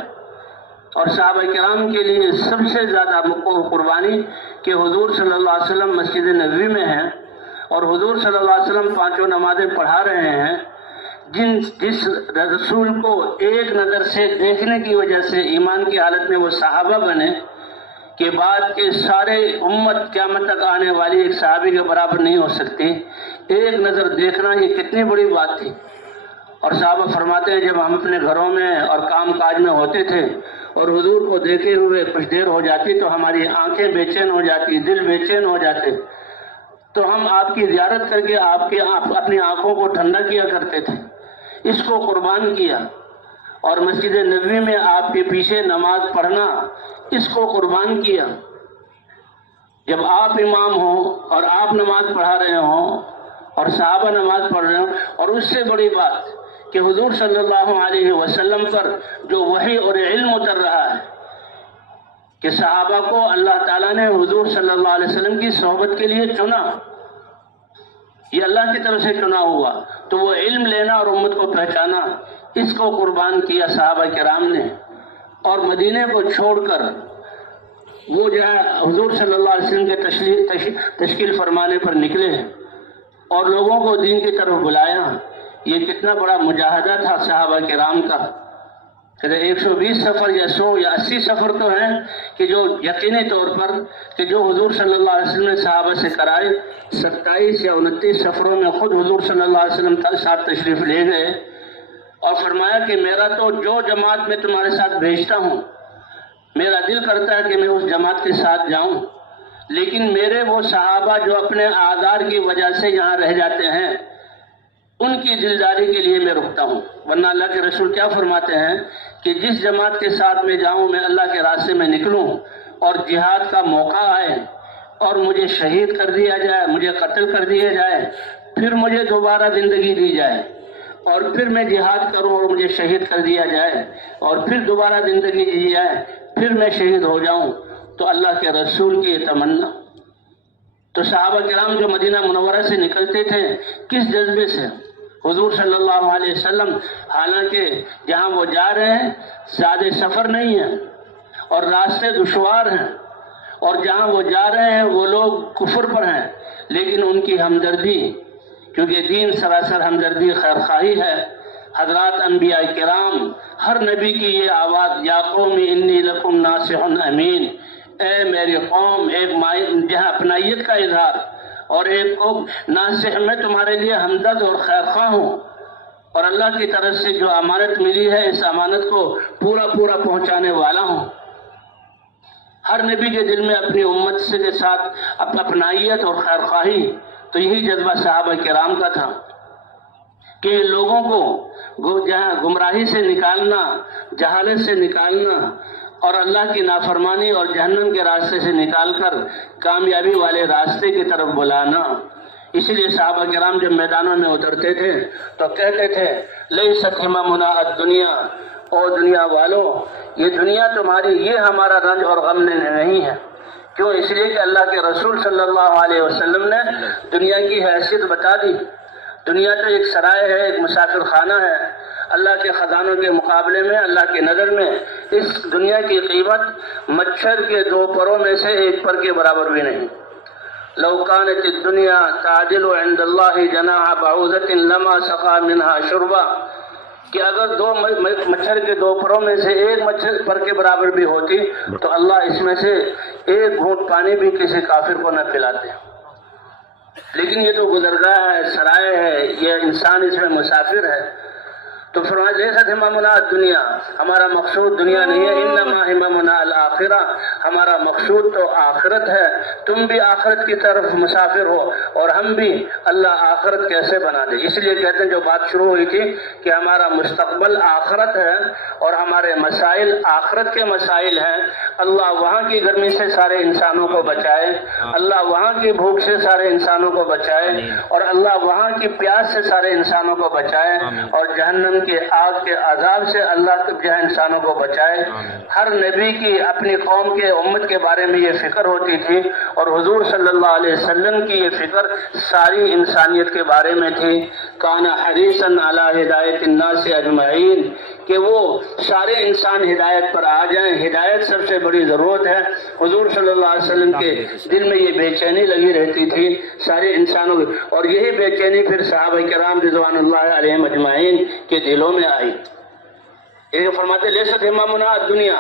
اور صحابہ کرام کے لیے سب سے زیادہ قربانی کہ حضور صلی اللہ علیہ وسلم مسجد نبوی میں ہیں اور حضور صلی اللہ علیہ وسلم 5 نمازیں پڑھا رہے ہیں، جس رسول کو ایک نظر سے دیکھنے کی وجہ سے ایمان کی حالت میں وہ صحابہ بنے کہ بعد کے سارے امت قیامت تک آنے والی ایک صحابی کے برابر نہیں ہو سکتی، ایک نظر دیکھنا یہ کتنی بڑی بات تھی۔ اور صحابہ فرماتے ہیں جب ہم اپنے گھروں میں اور کام کاج میں ہوتے تھے اور حضور کو دیکھے ہوئے کچھ دیر ہو جاتی تو ہماری آنکھیں بے چین ہو جاتی، دل بے چین ہو جاتے، تو ہم آپ کی زیارت کر کے اپنی آنکھوں کو ٹھنڈا کیا کرتے تھے، اس کو قربان کیا۔ اور مسجد نبوی میں آپ کے پیچھے نماز پڑھنا، اس کو قربان کیا۔ جب آپ امام ہوں اور آپ نماز پڑھا رہے ہوں اور صحابہ نماز پڑھ رہے ہوں، اور اس سے بڑی بات کہ حضور صلی اللہ علیہ وسلم پر جو وحی اور علم اتر رہا ہے کہ صحابہ کو اللہ تعالیٰ نے حضور صلی اللہ علیہ وسلم کی صحبت کے لیے چنا، یہ اللہ کی طرف سے چنا ہوا، تو وہ علم لینا اور امت کو پہچانا، اس کو قربان کیا صحابہ کرام نے، اور مدینے کو چھوڑ کر وہ جو ہے حضور صلی اللہ علیہ وسلم کے تشکیل فرمانے پر نکلے اور لوگوں کو دین کی طرف بلایا۔ یہ کتنا بڑا مجاہدہ تھا صحابہ کرام کا۔ 120 سفر یا 100 یا 80 سفر تو ہیں کہ جو یقینی طور پر کہ جو حضور صلی اللہ علیہ وسلم نے صحابہ سے کرائے، 27 یا 29 سفروں میں خود حضور صلی اللہ علیہ وسلم ساتھ تشریف لے گئے اور فرمایا کہ میرا تو جو جماعت میں تمہارے ساتھ بھیجتا ہوں، میرا دل کرتا ہے کہ میں اس جماعت کے ساتھ جاؤں، لیکن میرے وہ صحابہ جو اپنے آزار کی وجہ سے یہاں رہ جاتے ہیں، ان کی دلداری کے لیے میں رکتا ہوں۔ ورنہ اللہ کے رسول کیا فرماتے ہیں کہ جس جماعت کے ساتھ میں جاؤں، میں اللہ کے راستے میں نکلوں اور جہاد کا موقع آئے اور مجھے شہید کر دیا جائے، مجھے قتل کر دیا جائے، پھر مجھے دوبارہ زندگی دی جائے اور پھر میں جہاد کروں اور مجھے شہید کر دیا جائے اور پھر دوبارہ زندگی دی جائے، پھر میں شہید ہو جاؤں، تو اللہ کے رسول کی یہ تمنا۔ تو صحابہ کرام جو مدینہ منورہ سے نکلتے تھے کس جذبے سے؟ حضور صلی اللہ علیہ وسلم حالانکہ جہاں وہ جا رہے ہیں زیادہ سفر نہیں ہے اور راستے دشوار ہیں، اور جہاں وہ جا رہے ہیں وہ لوگ کفر پر ہیں، لیکن ان کی ہمدردی، کیونکہ دین سراسر ہمدردی خیرخواہی ہے۔ حضرات انبیاء کرام، ہر نبی کی یہ آواز، یا قوم انی لکم ناصح امین، اے میری قوم، ایک جہاں اپنائیت کا اظہار اور ایک کو ناصح، میں تمہارے لیے ہمدرد اور خیرخواہ ہوں، اور اللہ کی طرف سے جو امانت ملی ہے اس امانت کو پورا پہنچانے والا ہوں۔ ہر نبی کے دل میں اپنی امت سے کے ساتھ اپنائیت اور خیرخواہی، تو یہی جذبہ صحابہ کرام کا تھا کہ لوگوں کو جہاں گمراہی سے نکالنا، جہالت سے نکالنا اور اللہ کی نافرمانی اور جہنم کے راستے سے نکال کر کامیابی والے راستے کی طرف بلانا۔ اسی لیے صحابہ کرام جب میدانوں میں اترتے تھے تو کہتے تھے لیست ہممنا الدنیا، او دنیا والو، یہ دنیا تمہاری، یہ ہمارا رنج اور غم نہیں ہے۔ کیوں؟ اس لیے کہ اللہ کے رسول صلی اللہ علیہ وسلم نے دنیا کی حیثیت بتا دی۔ دنیا تو ایک سرائے ہے، ایک مسافر خانہ ہے۔ اللہ کے خزانوں کے مقابلے میں اللہ کی نظر میں اس دنیا کی قیمت مچھر کے 2 پروں میں سے 1 پر کے برابر بھی نہیں۔ لو كانت الدنيا تعدل عند الله جناح بعوضة لما سقى منها شربا، کہ اگر 2 مچھر کے 2 پروں میں سے 1 مچھر پر کے برابر بھی ہوتی تو اللہ اس میں سے 1 گھونٹ پانی بھی کسی کافر کو نہ پلاتے۔ لیکن یہ تو گزرگاہ ہے، سرائے ہے، یہ انسان اس میں مسافر ہے۔ تو فرمایا لیست ہممنا الدنیا، ہمارا مقصود دنیا نہیں ہے، انما ہممنا الآخرہ، ہمارا مقصود تو آخرت ہے، تم بھی آخرت کی طرف مسافر ہو اور ہم بھی، اللہ آخرت کیسے بنا دے۔ اس لیے کہتے ہیں جو بات شروع ہوئی تھی کہ ہمارا مستقبل آخرت ہے اور ہمارے مسائل آخرت کے مسائل ہیں، اللہ وہاں کی گرمی سے سارے انسانوں کو بچائے، اللہ وہاں کی بھوک سے سارے انسانوں کو بچائے، اور اللہ وہاں کی پیاس سے سارے انسانوں کو بچائے، اور جہنم کے آگ کے عذاب سے اللہ جو ہے انسانوں کو بچائے۔ ہر نبی کی اپنی قوم کے امت کے بارے میں یہ فکر ہوتی تھی، اور حضور صلی اللہ علیہ وسلم کی یہ فکر ساری انسانیت کے بارے میں تھی۔ کان حریصا علی ہدایت الناس اجمعین، کہ وہ سارے انسان ہدایت پر آ جائیں، ہدایت سب سے بڑی ضرورت ہے۔ حضور صلی اللہ علیہ وسلم کے دل میں یہ بے چینی لگی رہتی تھی سارے انسانوں کی، اور یہی بے چینی پھر صحابہ کرام رضوان اللہ علیہم اجمعین کے دلوں میں آئی۔ یہ فرماتے لیست ہممنا الدنیا،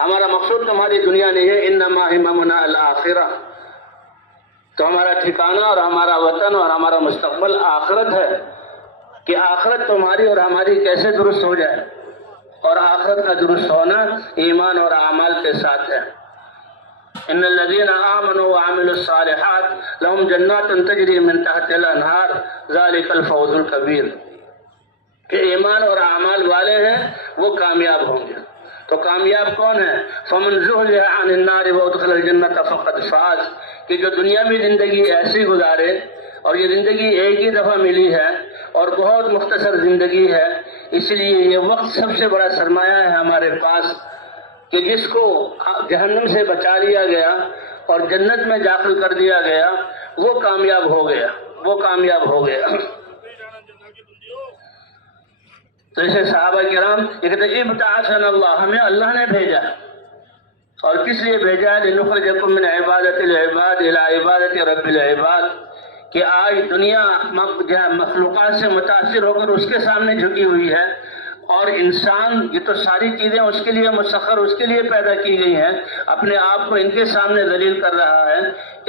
ہمارا مقصود تمہاری دنیا نہیں ہے، انما ہممنا الآخرہ، تو ہمارا ٹھکانہ اور ہمارا وطن اور ہمارا مستقبل آخرت ہے، کہ آخرت تمہاری اور ہماری کیسے درست ہو جائے، اور آخرت کا درست ہونا ایمان اور اعمال کے ساتھ ہے۔ ان الذين آمنوا وعملوا الصالحات لهم جنات تجری من تحتها الانہار ذلك الفوز الکبیر، کہ ایمان اور اعمال والے ہیں وہ کامیاب ہوں گے۔ تو کامیاب کون ہے؟ فمن زحزح عن النار وادخل الجنة فقد فاز، کہ جو دنیاوی زندگی ایسی گزارے، اور یہ زندگی ایک ہی دفعہ ملی ہے اور بہت مختصر زندگی ہے، اس لیے یہ وقت سب سے بڑا سرمایہ ہے ہمارے پاس، کہ جس کو جہنم سے بچا لیا گیا اور جنت میں داخل کر دیا گیا وہ کامیاب ہو گیا، وہ کامیاب ہو گیا۔ تو اسے صحابہ کرام یہ کہتے ہیں ابتعثنا اللہ، ہمیں اللہ نے بھیجا، اور کس لیے بھیجا؟ لنخرجکم من عبادت العباد الى عبادت رب العباد، کہ آج دنیا مخلوقات سے متاثر ہو کر اس کے سامنے جھکی ہوئی ہے، اور انسان یہ تو ساری چیزیں اس کے لیے مسخر، اس کے لیے پیدا کی گئی ہیں، اپنے آپ کو ان کے سامنے ذلیل کر رہا ہے،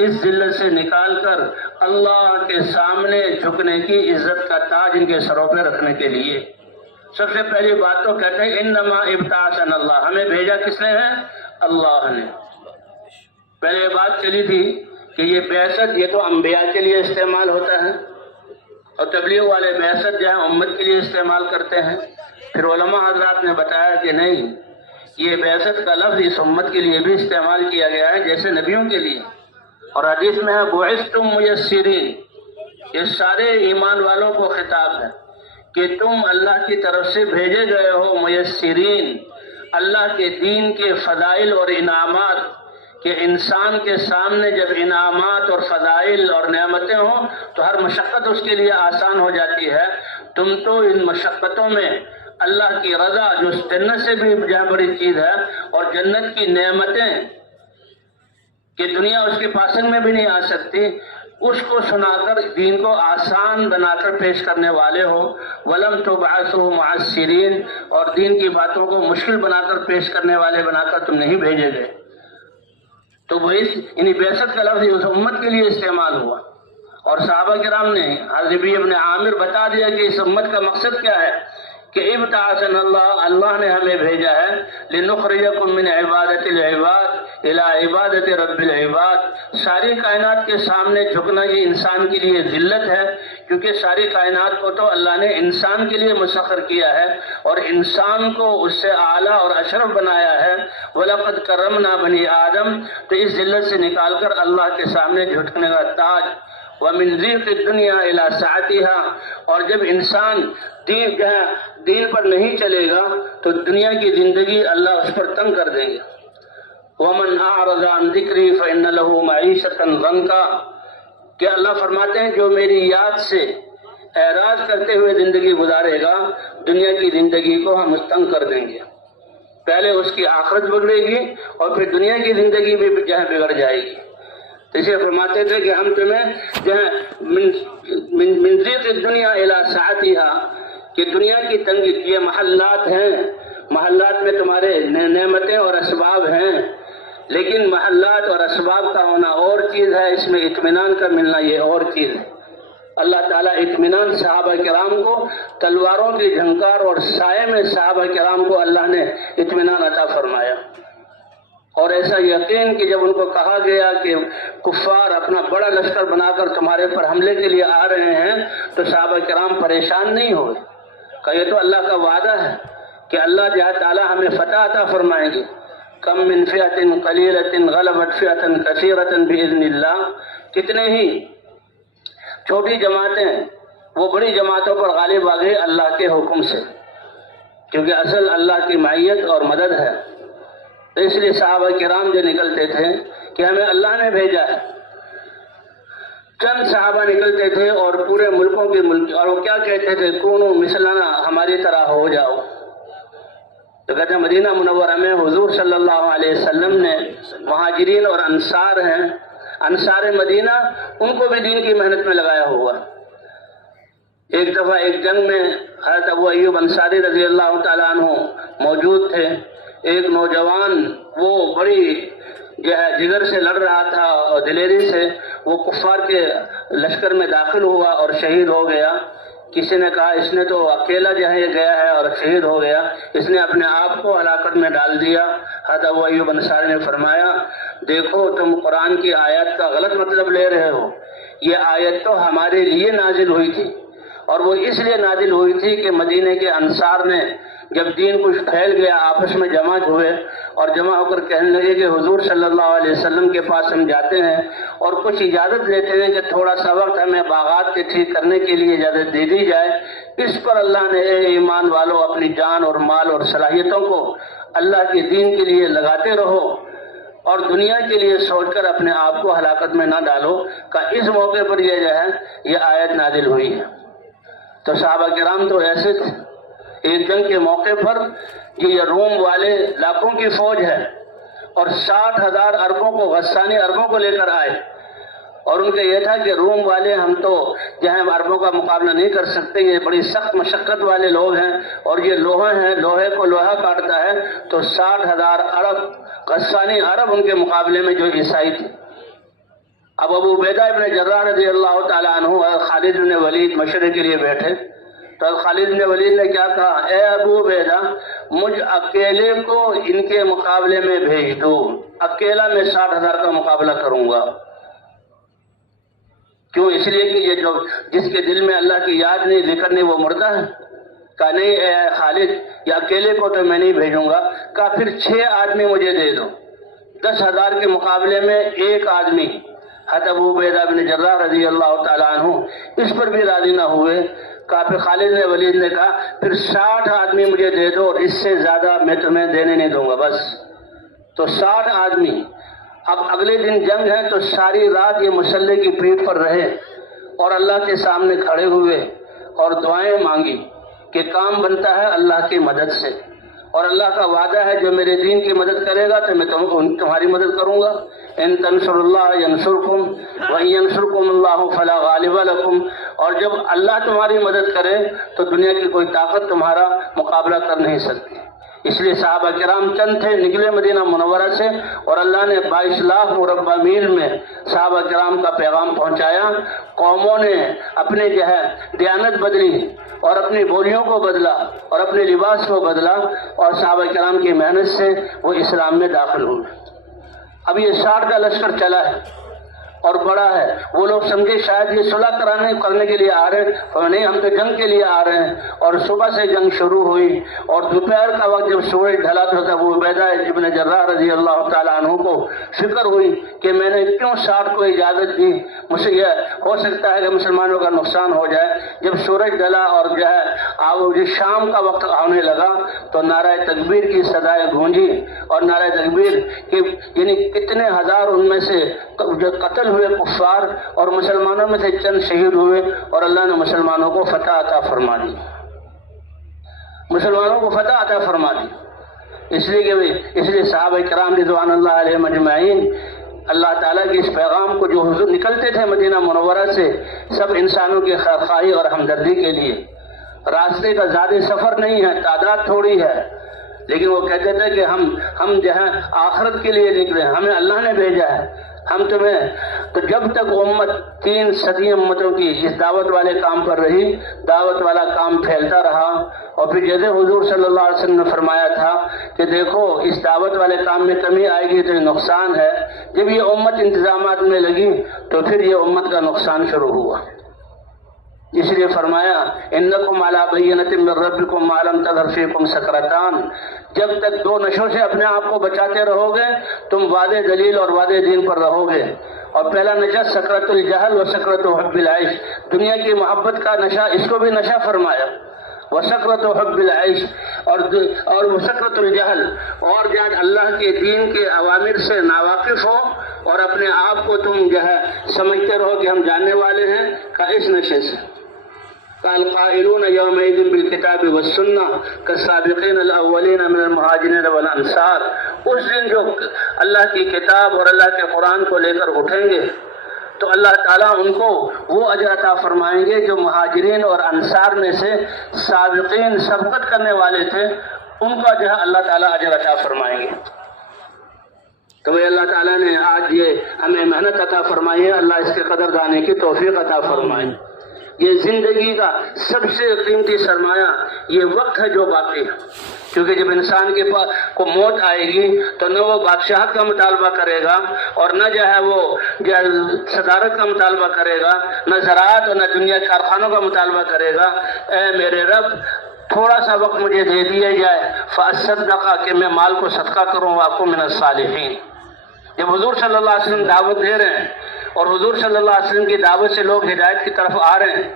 اس ذلت سے نکال کر اللہ کے سامنے جھکنے کی عزت کا تاج ان کے سروں پہ رکھنے کے لیے۔ سب سے پہلی بات تو کہتے ہیں انما ابتعثنا اللہ، ہمیں بھیجا کس نے ہے؟ اللہ نے۔ پہلے یہ بات چلی تھی کہ یہ بعثت یہ تو انبیاء کے لیے استعمال ہوتا ہے، اور تبلیغ والے بعثت جو ہے امت کے لیے استعمال کرتے ہیں۔ پھر علماء حضرات نے بتایا کہ نہیں، یہ بعثت کا لفظ اس امت کے لیے بھی استعمال کیا گیا ہے جیسے نبیوں کے لیے، اور حدیث میں ہے بعثتم میسرین، یہ سارے ایمان والوں کو خطاب ہے کہ تم اللہ کی طرف سے بھیجے گئے ہو میسرین، اللہ کے دین کے فضائل اور انعامات، کہ انسان کے سامنے جب انعامات اور فضائل اور نعمتیں ہوں تو ہر مشقت اس کے لیے آسان ہو جاتی ہے۔ تم تو ان مشقتوں میں اللہ کی رضا جو جنت سے بھی جہاں بڑی چیز ہے، اور جنت کی نعمتیں کہ دنیا اس کے پاسنگ میں بھی نہیں آ سکتی، اس کو سنا کر دین کو آسان بنا کر پیش کرنے والے ہو۔ وَلَمْ تُبْعَثُوا مُعَسِّرِينَ، اور دین کی باتوں کو مشکل بنا کر پیش کرنے والے بنا کر تم نہیں بھیجے گئے۔ تو وہ انہی بعثت کا لفظ اس امت کے لیے استعمال ہوا، اور صحابہ کرام نے حضرت ابن عامر بتا دیا کہ اس امت کا مقصد کیا ہے، کہ ابتعثنا اللہ، اللہ نے ہمیں بھیجا ہے لنخرجکم من عبادت العباد الى عبادت رب العباد۔ ساری کائنات کے سامنے جھکنا یہ انسان کے لیے ذلت ہے، کیونکہ ساری کائنات کو تو اللہ نے انسان کے لیے مسخر کیا ہے، اور انسان کو اس سے اعلیٰ اور اشرف بنایا ہے۔ وَلَقَدْ كَرَّمْنَا بَنِي آدم، تو اس ذلت سے نکال کر اللہ کے سامنے جھکنے کا تاج۔ وَمِنْ ضِيقِ الدُّنْيَا إِلَى سَعَتِهَا، اور جب انسان دین پر نہیں چلے گا تو دنیا کی زندگی اللہ اس پر تنگ کر دیں گے۔ وَمَنْ أَعْرَضَ عَنْ ذِكْرِي فَإِنَّ لَهُ مَعِيشَةً ضَنْكًا، کہ اللہ فرماتے ہیں جو میری یاد سے اعراض کرتے ہوئے زندگی گزارے گا، دنیا کی زندگی کو ہم تنگ کر دیں گے۔ پہلے اس کی آخرت بگڑے گی اور پھر دنیا کی زندگی بھی جہاں بگڑ جائے گی۔ اسے فرماتے تھے کہ ہم تمہیں من ضیق الدنیا الی سعتھا، کہ دنیا کی تنگی، یہ محلات ہیں، محلات میں تمہارے نعمتیں اور اسباب ہیں، لیکن محلات اور اسباب کا ہونا اور چیز ہے، اس میں اطمینان کا ملنا یہ اور چیز ہے۔ اللہ تعالیٰ اطمینان صحابہ کرام کو، تلواروں کی جھنکار اور سائے میں صحابہ کرام کو اللہ نے اطمینان عطا فرمایا، اور ایسا یقین کہ جب ان کو کہا گیا کہ کفار اپنا بڑا لشکر بنا کر تمہارے پر حملے کے لیے آ رہے ہیں، تو صحابہ کرام پریشان نہیں ہوئے، کہ یہ تو اللہ کا وعدہ ہے کہ اللہ جل تعالیٰ ہمیں فتح عطا فرمائیں گے۔ کم من فئۃ قلیلۃ غلبت فئۃ کثیرۃ بإذن اللہ، کتنے ہی چھوٹی جماعتیں وہ بڑی جماعتوں پر غالب آ گئی اللہ کے حکم سے، کیونکہ اصل اللہ کی معیت اور مدد ہے۔ تو اس لیے صحابہ کرام جو نکلتے تھے کہ ہمیں اللہ نے بھیجا ہے، چند صحابہ نکلتے تھے اور پورے ملکوں کے اور وہ کیا کہتے تھے، کونوا مثلنا، ہماری طرح ہو جاؤ۔ تو کہتے ہیں مدینہ منورہ میں حضور صلی اللہ علیہ وسلم نے مہاجرین اور انصار ہیں، انصار مدینہ، ان کو بھی دین کی محنت میں لگایا ہوا۔ ایک دفعہ ایک جنگ میں حضرت ابو ایوب انصاری رضی اللہ تعالیٰ عنہ موجود تھے۔ ایک نوجوان وہ بڑی جگر سے لڑ رہا تھا اور دلیری سے، وہ کفار کے لشکر میں داخل ہوا اور شہید ہو گیا۔ کسی نے کہا اس نے تو اکیلا گیا ہے اور شہید ہو گیا، اس نے اپنے آپ کو ہلاکت میں ڈال دیا۔ حضرت ابو ایوب انصاری نے فرمایا، دیکھو تم قرآن کی آیت کا غلط مطلب لے رہے ہو، یہ آیت تو ہمارے لیے نازل ہوئی تھی، اور وہ اس لیے نازل ہوئی تھی کہ مدینے کے انصار نے جب دین کچھ پھیل گیا آپس میں جمع ہوئے اور جمع ہو کر کہنے لگے کہ حضور صلی اللہ علیہ وسلم کے پاس ہم جاتے ہیں اور کچھ اجازت لیتے ہیں کہ تھوڑا سا وقت ہمیں باغات کے ٹھیک کرنے کے لیے اجازت دے دی جائے۔ اس پر اللہ نے اے ایمان والو اپنی جان اور مال اور صلاحیتوں کو اللہ کے دین کے لیے لگاتے رہو اور دنیا کے لیے سوچ کر اپنے آپ کو ہلاکت میں نہ ڈالو، کہ اس موقع پر یہ آیت نازل ہوئی ہے۔ تو صحابہ کرام تو ایسے تھے، ایک جنگ کے موقع پر یہ روم والے لاکھوں کی فوج ہے اور 60,000 عربوں کو، غسانی عربوں کو لے کر آئے، اور ان کا یہ تھا کہ روم والے ہم تو عربوں کا مقابلہ نہیں کر سکتے، یہ بڑی سخت مشقت والے لوگ ہیں اور یہ لوہے ہیں، لوہے کو لوہا کاٹتا ہے، تو 60,000 عرب غسانی عرب ان کے مقابلے میں جو عیسائی تھے۔ اب ابو عبیدہ ابن جراح رضی اللہ تعالیٰ عنہ خالد بن ولید مشورے کے لیے بیٹھے، تو خالد بن ولید نے کیا کہا، اے ابو عبیدہ مجھ اکیلے کو ان کے مقابلے میں بھیج دو، اکیلا میں 60,000 کا مقابلہ کروں گا۔ کیوں؟ اس لیے کہ یہ جو جس کے دل میں اللہ کی یاد نہیں، ذکر نہیں، وہ مردہ ہے۔ کہا نہیں اے خالد، یہ اکیلے کو تو میں نہیں بھیجوں گا۔ کہا پھر 6 آدمی مجھے دے دو، 10,000 کے مقابلے میں 1 آدمی۔ حضرت ابو عبیدہ بن جراح رضی اللہ تعالیٰ عنہ اس پر بھی راضی نہ ہوئے۔ کہا پھر خالد بن ولید نے کہا پھر 60 آدمی مجھے دے دو اور اس سے زیادہ میں تمہیں دینے نہیں دوں گا بس۔ تو 60 آدمی۔ اب اگلے دن جنگ ہے تو ساری رات یہ مسلح کی پیٹھ پر رہے اور اللہ کے سامنے کھڑے ہوئے اور دعائیں مانگی کہ کام بنتا ہے اللہ کی مدد سے، اور اللہ کا وعدہ ہے جو میرے دین کی مدد کرے گا تو میں تمہاری مدد کروں گا۔ ان تنصروا اللہ ینصرکم وان ینصرکم اللہ فلا غالب لکم، اور جب اللہ تمہاری مدد کرے تو دنیا کی کوئی طاقت تمہارا مقابلہ کر نہیں سکتی۔ اس لیے صحابہ کرام چند تھے، نکلے مدینہ منورہ سے، اور اللہ نے 22 لاکھ مربع میل میں صحابہ کرام کا پیغام پہنچایا۔ قوموں نے اپنے دیانت بدلی اور اپنی بولیوں کو بدلا اور اپنے لباس کو بدلا، اور صحابہ کرام کی محنت سے وہ اسلام میں داخل ہوئے۔ اب یہ 60 کا لشکر چلا ہے اور بڑا ہے، وہ لوگ سمجھے شاید یہ صلح کرنے کے لیے آ رہے ہیں، اور نہیں، ہم تو جنگ کے لیے آ رہے ہیں۔ اور صبح سے جنگ شروع ہوئی اور دوپہر کا وقت جب سورج ڈھلا تو ابو عبیدہ ابن جراح رضی اللہ تعالیٰ عنہ کو فکر ہوئی کہ میں نے کیوں 60 کو اجازت دی، مجھے یہ ہو سکتا ہے کہ مسلمانوں کا نقصان ہو جائے۔ جب سورج ڈھلا اور شام کا وقت آنے لگا تو نعرہ تکبیر کی صدائیں گونجی، اور نعرہ تکبیر کہ یعنی کتنے ہزار ان میں سے جو قتل ہوئے کفار اور مسلمانوں میں سے چند شہید ہوئے، اور اللہ نے مسلمانوں کو فتح عطا فرما دی، مسلمانوں کو فتح عطا فرما دی۔ اس لیے صحابہ کرام رضوان اللہ علیہم اجمعین اللہ تعالیٰ کے اس پیغام کو جو حضور نکلتے تھے مدینہ منورہ سے سب انسانوں کی خیرخواہی اور ہمدردی کے لیے، راستے کا زیادہ سفر نہیں ہے، تعداد تھوڑی ہے، لیکن وہ کہتے تھے کہ ہم آخرت کے لیے نکلے، ہمیں اللہ نے بھیجا ہے، ہم تمہیں تو جب تک امت 3 صدی امتوں کی اس دعوت والے کام پر رہی، دعوت والا کام پھیلتا رہا، اور پھر جیسے حضور صلی اللہ علیہ وسلم نے فرمایا تھا کہ دیکھو اس دعوت والے کام میں کمی آئے گی تو یہ نقصان ہے، جب یہ امت انتظامات میں لگی تو پھر یہ امت کا نقصان شروع ہوا۔ اس لیے فرمایا انکم علی بینۃ من ربکم ما لم تظہر فیکم سکرتان، جب تک 2 نشوں سے اپنے آپ کو بچاتے رہو گے تم وعدے دلیل اور وعدے دین پر رہو گے۔ اور پہلا نشہ سکرت الجہل و سکرت حب العیش، دنیا کی محبت کا نشہ، اس کو بھی نشہ فرمایا، وسکرت حب العیش، اور وسکرت الجہل، اور جو اللہ کے دین کے اوامر سے ناواقف ہو اور اپنے آپ کو تم جو ہے سمجھتے رہو کہ ہم جاننے والے ہیں، کا اس نشے سے القائلون یومئذ بالکتاب والسنہ کالسابقین الاولین من المہاجرین والانصار، اس دن جو اللہ کی کتاب اور اللہ کے قرآن کو لے کر اٹھیں گے تو اللہ تعالیٰ ان کو وہ اجر عطا فرمائیں گے جو مہاجرین اور انصار میں سے سابقین سبقت کرنے والے تھے، ان کا جو ہے اللہ تعالیٰ اجر عطا فرمائیں گے۔ تو وہ اللہ تعالیٰ نے آج یہ ہمیں محنت عطا فرمائی ہے، اللہ اس کے قدر دانے کی توفیق عطا فرمائے۔ یہ زندگی کا سب سے قیمتی سرمایہ یہ وقت ہے جو باقی ہے، کیونکہ جب انسان کے پاس کو موت آئے گی تو نہ وہ بادشاہت کا مطالبہ کرے گا اور نہ جو ہے وہ صدارت کا مطالبہ کرے گا، نہ زراعت اور نہ دنیا کے کارخانوں کا مطالبہ کرے گا۔ اے میرے رب تھوڑا سا وقت مجھے دے دیا جائے فاصدق، کہ میں مال کو صدقہ کروں، واکن من الصالحین۔ جب حضور صلی اللہ علیہ وسلم دعوت دے رہے ہیں اور حضور صلی اللہ علیہ وسلم کی دعوت سے لوگ ہدایت کی طرف آ رہے ہیں،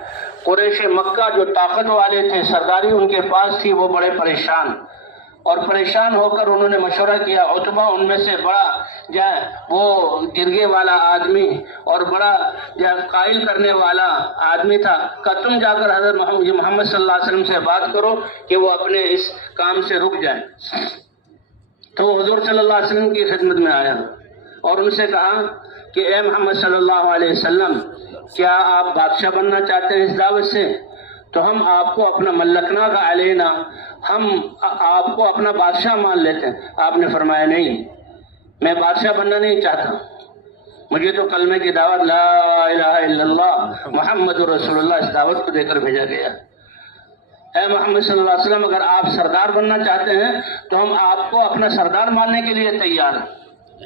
قریش مکہ جو طاقت والے تھے، سرداری ان کے پاس تھی، وہ بڑے پریشان، اور پریشان ہو کر انہوں نے مشورہ کیا۔ عتبہ ان میں سے بڑا جو ہے وہ جرگے والا آدمی اور بڑا جو ہے قائل کرنے والا آدمی تھا، کہ تم جا کر حضرت محمد صلی اللہ علیہ وسلم سے بات کرو کہ وہ اپنے اس کام سے رک جائیں۔ تو وہ حضور صلی اللہ علیہ وسلم کی خدمت میں آیا اور ان سے کہا کہ اے محمد صلی اللہ علیہ وسلم، کیا آپ بادشاہ بننا چاہتے ہیں اس دعوت سے؟ تو ہم آپ کو اپنا ملکنا کا علینا، ہم آپ کو اپنا بادشاہ مان لیتے ہیں۔ آپ نے فرمایا نہیں، میں بادشاہ بننا نہیں چاہتا، مجھے تو کلمے کی دعوت لا الہ الا اللہ محمد رسول اللہ، اس دعوت کو دے کر بھیجا گیا۔ اے محمد صلی اللہ علیہ وسلم، اگر آپ سردار بننا چاہتے ہیں تو ہم آپ کو اپنا سردار ماننے کے لیے تیار ہیں۔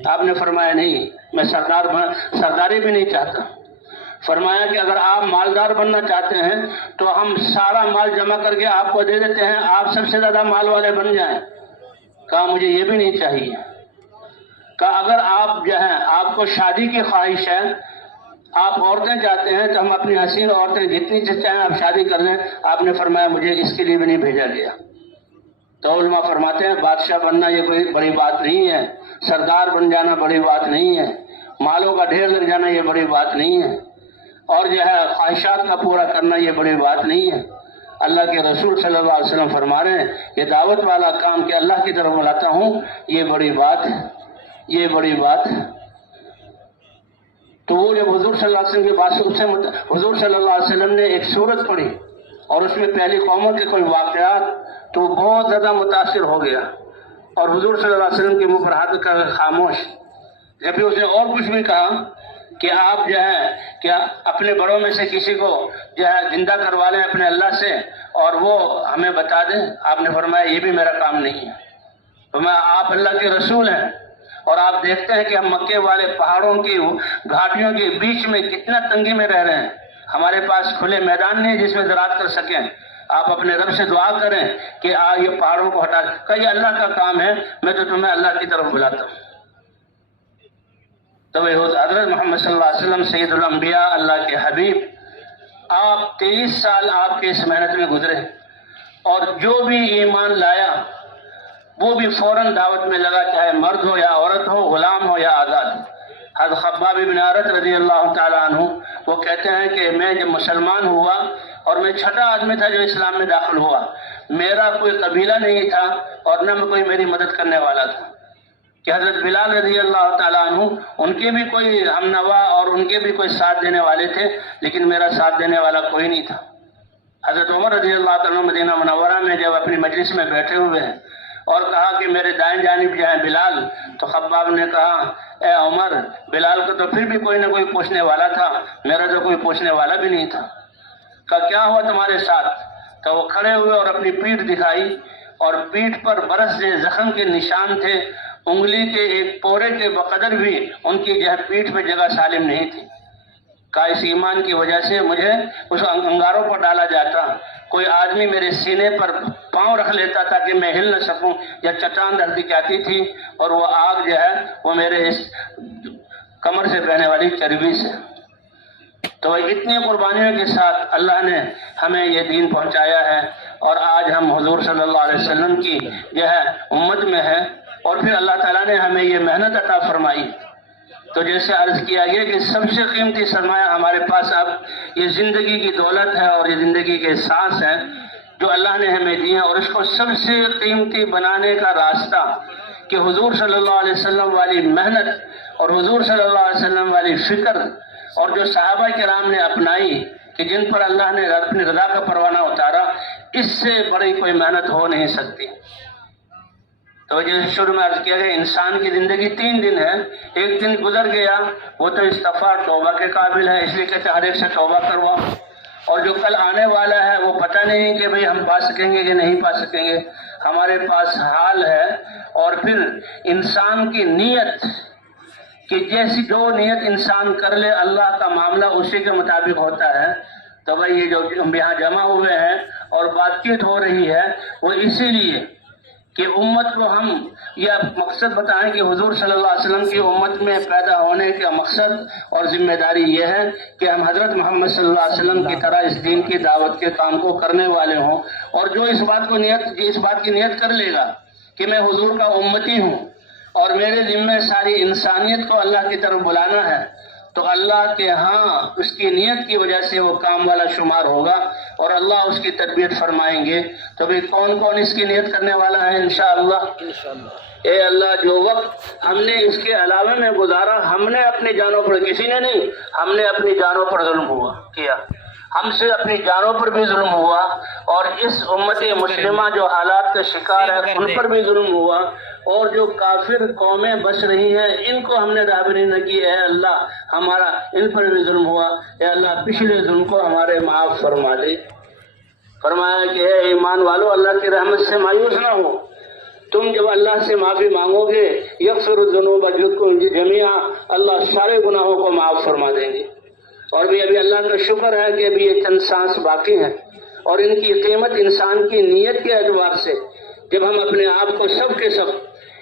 آپ نے فرمایا نہیں، میں سرداری بھی نہیں چاہتا۔ فرمایا کہ اگر آپ مالدار بننا چاہتے ہیں تو ہم سارا مال جمع کر کے آپ کو دے دیتے ہیں، آپ سب سے زیادہ مال والے بن جائیں۔ کہا مجھے یہ بھی نہیں چاہیے۔ کہا اگر آپ جو ہیں آپ کو شادی کی خواہش ہے، آپ عورتیں چاہتے ہیں تو ہم اپنی حسین عورتیں جتنی چاہیں آپ شادی کر لیں۔ آپ نے فرمایا مجھے اس کے لیے بھی نہیں بھیجا گیا۔ تو علماء فرماتے ہیں بادشاہ بننا یہ کوئی بڑی بات نہیں ہے، سردار بن جانا بڑی بات نہیں ہے، مالوں کا ڈھیر لگ جانا یہ بڑی بات نہیں ہے، اور جو ہے خواہشات کا پورا کرنا یہ بڑی بات نہیں ہے۔ اللہ کے رسول صلی اللہ علیہ وسلم فرما رہے ہیں کہ دعوت والا کام کہ اللہ کی طرف بلاتا ہوں یہ بڑی بات ہے، یہ بڑی بات ہے۔ تو وہ جب حضور صلی اللہ علیہ وسلم کے پاس حضور صلی اللہ علیہ وسلم نے ایک سورت پڑھی اور اس میں پہلی قوموں کے کوئی واقعات، تو وہ بہت زیادہ متاثر ہو گیا اور حضور صلی اللہ علیہ وسلم کے منہ پر ہاتھ کر خاموش۔ جب بھی اسے اور کچھ بھی کہا کہ آپ جو ہے کیا اپنے بڑوں میں سے کسی کو جو ہے زندہ کروا لیں اپنے اللہ سے اور وہ ہمیں بتا دیں۔ آپ نے فرمایا یہ بھی میرا کام نہیں ہے، آپ اللہ کے رسول ہیں اور آپ دیکھتے ہیں کہ ہم مکے والے پہاڑوں کی گھاٹیوں کے بیچ میں کتنا تنگی میں رہ رہے ہیں، ہمارے پاس کھلے میدان نہیں جس میں زراعت کر سکیں۔ آپ اپنے رب سے دعا کریں کہ یہ پہاڑوں کو ہٹا، کہ یہ اللہ کا کام ہے، میں تو تمہیں اللہ کی طرف بلاتا ہوں۔ تو حضرت محمد صلی اللہ علیہ وسلم سید الانبیاء، اللہ کے حبیب، آپ 23 سال آپ کے اس محنت میں گزرے اور جو بھی ایمان لایا وہ بھی فوراً دعوت میں لگا، چاہے مرد ہو یا عورت ہو، غلام ہو یا آزاد۔ حضرت خباب بن عارت رضی اللہ تعالیٰ عنہ وہ کہتے ہیں کہ میں جب مسلمان ہوا اور میں چھٹا آدمی تھا جو اسلام میں داخل ہوا، میرا کوئی قبیلہ نہیں تھا اور نہ کوئی میری مدد کرنے والا تھا، کہ حضرت بلال رضی اللہ تعالیٰ عنہ ان کے بھی کوئی ہم نوا اور ان کے بھی کوئی ساتھ دینے والے تھے، لیکن میرا ساتھ دینے والا کوئی نہیں تھا۔ حضرت عمر رضی اللہ تعالیٰ عنہ مدینہ منورہ میں جب اپنی مجلس میں بیٹھے ہوئے ہیں اور کہا کہ میرے دائیں جانب جو ہے بلال. تو خباب نے کہا اے عمر، بلال کو تو پھر بھی کوئی نہ کوئی پوچھنے والا تھا، میرا تو کوئی پوچھنے والا بھی نہیں تھا. کہا کیا ہوا تمہارے ساتھ؟ تو وہ کھڑے ہوئے اور اپنی پیٹھ دکھائی، اور پیٹھ پر برس سے زخم کے نشان تھے، انگلی کے ایک پورے کے بقدر بھی ان کی جو ہے پیٹھ پہ جگہ سالم نہیں تھی. کہا اس ایمان کی وجہ سے مجھے اس انگاروں پر ڈالا جاتا، کوئی آدمی میرے سینے پر پاؤں رکھ لیتا تاکہ میں ہل نہ سکوں، یا چٹان رکھ دی جاتی تھی، اور وہ آگ جو ہے وہ میرے اس کمر سے بہنے والی چربی سے. تو اتنی قربانیوں کے ساتھ اللہ نے ہمیں یہ دین پہنچایا ہے، اور آج ہم حضور صلی اللہ علیہ وسلم کی جو ہے امت میں ہے، اور پھر اللہ تعالیٰ نے ہمیں یہ محنت عطا فرمائی. تو جیسے عرض کیا گیا کہ سب سے قیمتی سرمایہ ہمارے پاس اب یہ زندگی کی دولت ہے، اور یہ زندگی کے سانس ہے جو اللہ نے ہمیں دی ہے، اور اس کو سب سے قیمتی بنانے کا راستہ کہ حضور صلی اللہ علیہ وسلم والی محنت اور حضور صلی اللہ علیہ وسلم والی فکر، اور جو صحابہ کرام نے اپنائی کہ جن پر اللہ نے اپنی رضا کا پروانہ اتارا، اس سے بڑی کوئی محنت ہو نہیں سکتی. تو جیسے شروع میں عرض کیا گیا انسان کی زندگی 3 دن ہے، ایک دن گزر گیا وہ تو استغفار توبہ کے قابل ہے، اس لیے کہتے ہیں ہر ایک سے توبہ کروا. اور جو کل آنے والا ہے وہ پتہ نہیں کہ بھئی ہم پا سکیں گے کہ نہیں پا سکیں گے، ہمارے پاس حال ہے. اور پھر انسان کی نیت کہ جیسی جو نیت انسان کر لے اللہ کا معاملہ اسی کے مطابق ہوتا ہے. تو بھئی یہ جو ہم یہاں جمع ہوئے ہیں اور بات چیت ہو رہی ہے وہ اسی لیے کہ امت کو ہم یہ مقصد بتائیں کہ حضور صلی اللہ علیہ وسلم کی امت میں پیدا ہونے کا مقصد اور ذمہ داری یہ ہے کہ ہم حضرت محمد صلی اللہ علیہ وسلم کی طرح اس دین کی دعوت کے کام کو کرنے والے ہوں. اور جو اس بات کی نیت کر لے گا کہ میں حضور کا امتی ہوں اور میرے ذمہ ساری انسانیت کو اللہ کی طرف بلانا ہے، تو اللہ کے ہاں اس کی نیت کی وجہ سے وہ کام والا شمار ہوگا، اور اللہ اس کی تربیت فرمائیں گے. تو بھی کون کون اس کی نیت کرنے والا ہے انشاءاللہ؟ اے اللہ جو وقت ہم نے اس کے علاوہ میں گزارا، ہم نے اپنی جانوں پر، کسی نے نہیں، ہم نے اپنی جانوں پر ظلم کیا، ہم سے اپنی جانوں پر بھی ظلم ہوا، اور اس امت مسلمہ جو حالات کا شکار ہے ان پر بھی ظلم ہوا، اور جو کافر قومیں بس رہی ہیں ان کو ہم نے راہبری نہ کی. اے اللہ ہمارا ان پر بھی ظلم ہوا، اے اللہ پچھلے ظلم کو ہمارے معاف فرما دے. فرمایا کہ اے ایمان والو اللہ کی رحمت سے مایوس نہ ہو، تم جب اللہ سے معافی مانگو گے یغفر الذنوب جميعا، اللہ سارے گناہوں کو معاف فرما دیں گے. اور بھی ابھی اللہ کا شکر ہے کہ ابھی یہ چند سانس باقی ہیں، اور ان کی قیمت انسان کی نیت کے اعتبار سے جب ہم اپنے آپ کو سب کے سب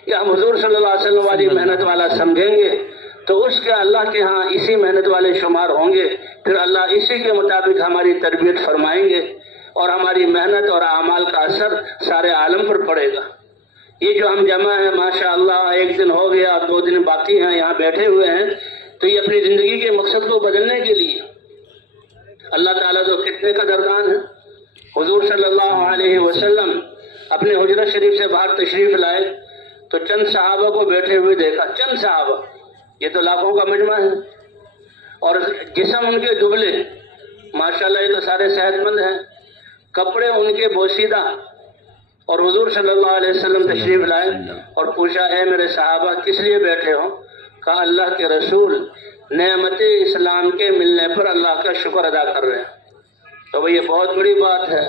یا ہم حضور صلی اللہ علیہ وسلم والی محنت والا سمجھیں گے تو اس کے اللہ کے ہاں اسی محنت والے شمار ہوں گے. پھر اللہ اسی کے مطابق ہماری تربیت فرمائیں گے، اور ہماری محنت اور اعمال کا اثر سارے عالم پر پڑے گا. یہ جو ہم جمع ہیں ماشاءاللہ، ایک دن ہو گیا، 2 دن باقی ہیں، یہاں بیٹھے ہوئے ہیں، تو یہ اپنی زندگی کے مقصد کو بدلنے کے لیے اللہ تعالیٰ تو کتنے قدردان ہے. حضور صلی اللہ علیہ وسلم اپنے حجرت شریف سے باہر تشریف لائے تو چند صحابہ کو بیٹھے ہوئے دیکھا. چند صحابہ، یہ تو لاکھوں کا مجمع ہے، اور جسم ان کے دبلے، ماشاءاللہ یہ تو سارے صحت مند ہیں، کپڑے ان کے بوسیدہ. اور حضور صلی اللہ علیہ وسلم تشریف لائے اور پوچھا اے میرے صحابہ کس لیے بیٹھے ہو؟ کہا اللہ کے رسول نعمت اسلام کے ملنے پر اللہ کا شکر ادا کر رہے ہیں. تو بھئی یہ بہت بڑی بات ہے.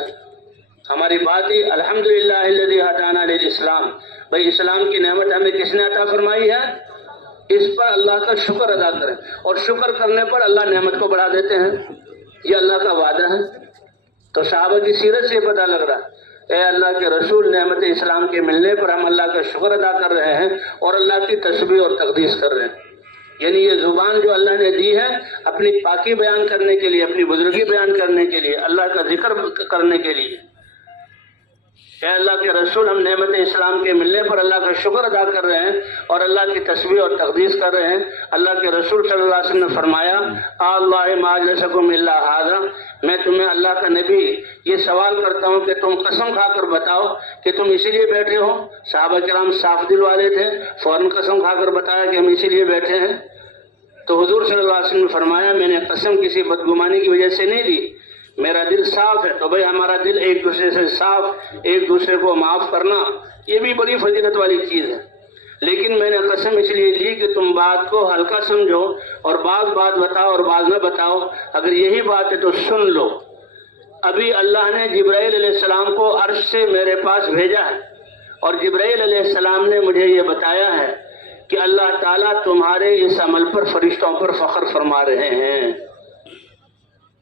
ہماری بات ہی الحمدللہ الذی ہدانا للاسلام، بھئی اسلام کی نعمت ہمیں کس نے عطا فرمائی ہے، اس پر اللہ کا شکر ادا کریں، اور شکر کرنے پر اللہ نعمت کو بڑھا دیتے ہیں. یہ اللہ کا وعدہ ہے. تو صحابہ کی سیرت سے پتہ لگ رہا اے اللہ کے رسول نعمت اسلام کے ملنے پر ہم اللہ کا شکر ادا کر رہے ہیں اور اللہ کی تسبیح اور تقدیس کر رہے ہیں. یعنی یہ زبان جو اللہ نے دی ہے اپنی پاکی بیان کرنے کے لیے، اپنی بزرگی بیان کرنے کے لیے، اللہ کا ذکر کرنے کے لیے. اے اللہ کے رسول ہم نعمت اسلام کے ملنے پر اللہ کا شکر ادا کر رہے ہیں اور اللہ کی تسبیح اور تقدیس کر رہے ہیں. اللہ کے رسول صلی اللہ علیہ وسلم نے فرمایا اللہ ما اجلسکم الا ھذا، میں تمہیں اللہ کا نبی یہ سوال کرتا ہوں کہ تم قسم کھا کر بتاؤ کہ تم اسی لیے بیٹھے ہو. صحابہ کرام صاف دل والے تھے، فوراً قسم کھا کر بتایا کہ ہم اسی لیے بیٹھے ہیں. تو حضور صلی اللہ علیہ وسلم نے فرمایا میں نے قسم کسی بدگمانی کی وجہ سے نہیں دی، میرا دل صاف ہے، تو بھائی ہمارا دل ایک دوسرے سے صاف، ایک دوسرے کو معاف کرنا، یہ بھی بڑی فضیلت والی چیز ہے۔ لیکن میں نے قسم اس لیے لی کہ تم بات کو ہلکا سمجھو اور بعض بات بتاؤ اور بعض نہ بتاؤ، اگر یہی بات ہے تو سن لو۔ ابھی اللہ نے جبرائیل علیہ السلام کو عرش سے میرے پاس بھیجا ہے، اور جبرائیل علیہ السلام نے مجھے یہ بتایا ہے کہ اللہ تعالیٰ تمہارے اس عمل پر فرشتوں پر فخر فرما رہے ہیں۔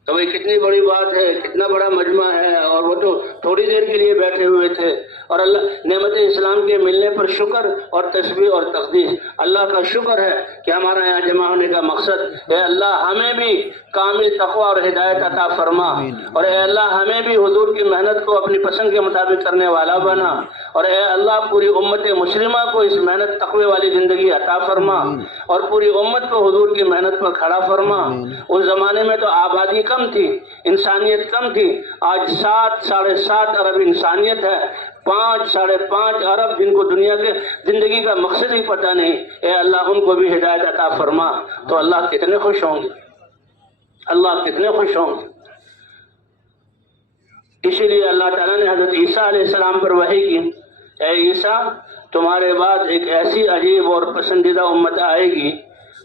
تو بھئی کتنی بڑی بات ہے، کتنا بڑا مجمع ہے، اور وہ تو تھوڑی دیر کے لیے بیٹھے ہوئے تھے، اور اللہ نعمت اسلام کے ملنے پر شکر اور تسبیح اور تقدیس۔ اللہ کا شکر ہے کہ ہمارا یہاں جمع ہونے کا مقصد ہے اللہ ہمیں بھی کامل تقوی اور ہدایت عطا فرما، اور اے اللہ ہمیں بھی حضور کی محنت کو اپنی پسند کے مطابق کرنے والا بنا، اور اے اللہ پوری امت مسلمہ کو اس محنت تقوی والی زندگی عطا فرما، اور پوری امت کو حضور کی محنت پر کھڑا فرما۔ اس زمانے میں تو آبادی کم تھی، انسانیت کم تھی، آج 7-7.5 ارب انسانیت ہے، 5-5.5 ارب جن کو دنیا کے زندگی کا مقصد ہی پتہ نہیں، اے اللہ ان کو بھی ہدایت عطا فرما۔ تو اللہ کتنے خوش ہوں گے، اللہ کتنے خوش ہوں گے۔ اسی لیے اللہ تعالیٰ نے حضرت عیسیٰ علیہ السلام پر وحی کی، اے عیسیٰ تمہارے بعد ایک ایسی عجیب اور پسندیدہ امت آئے گی،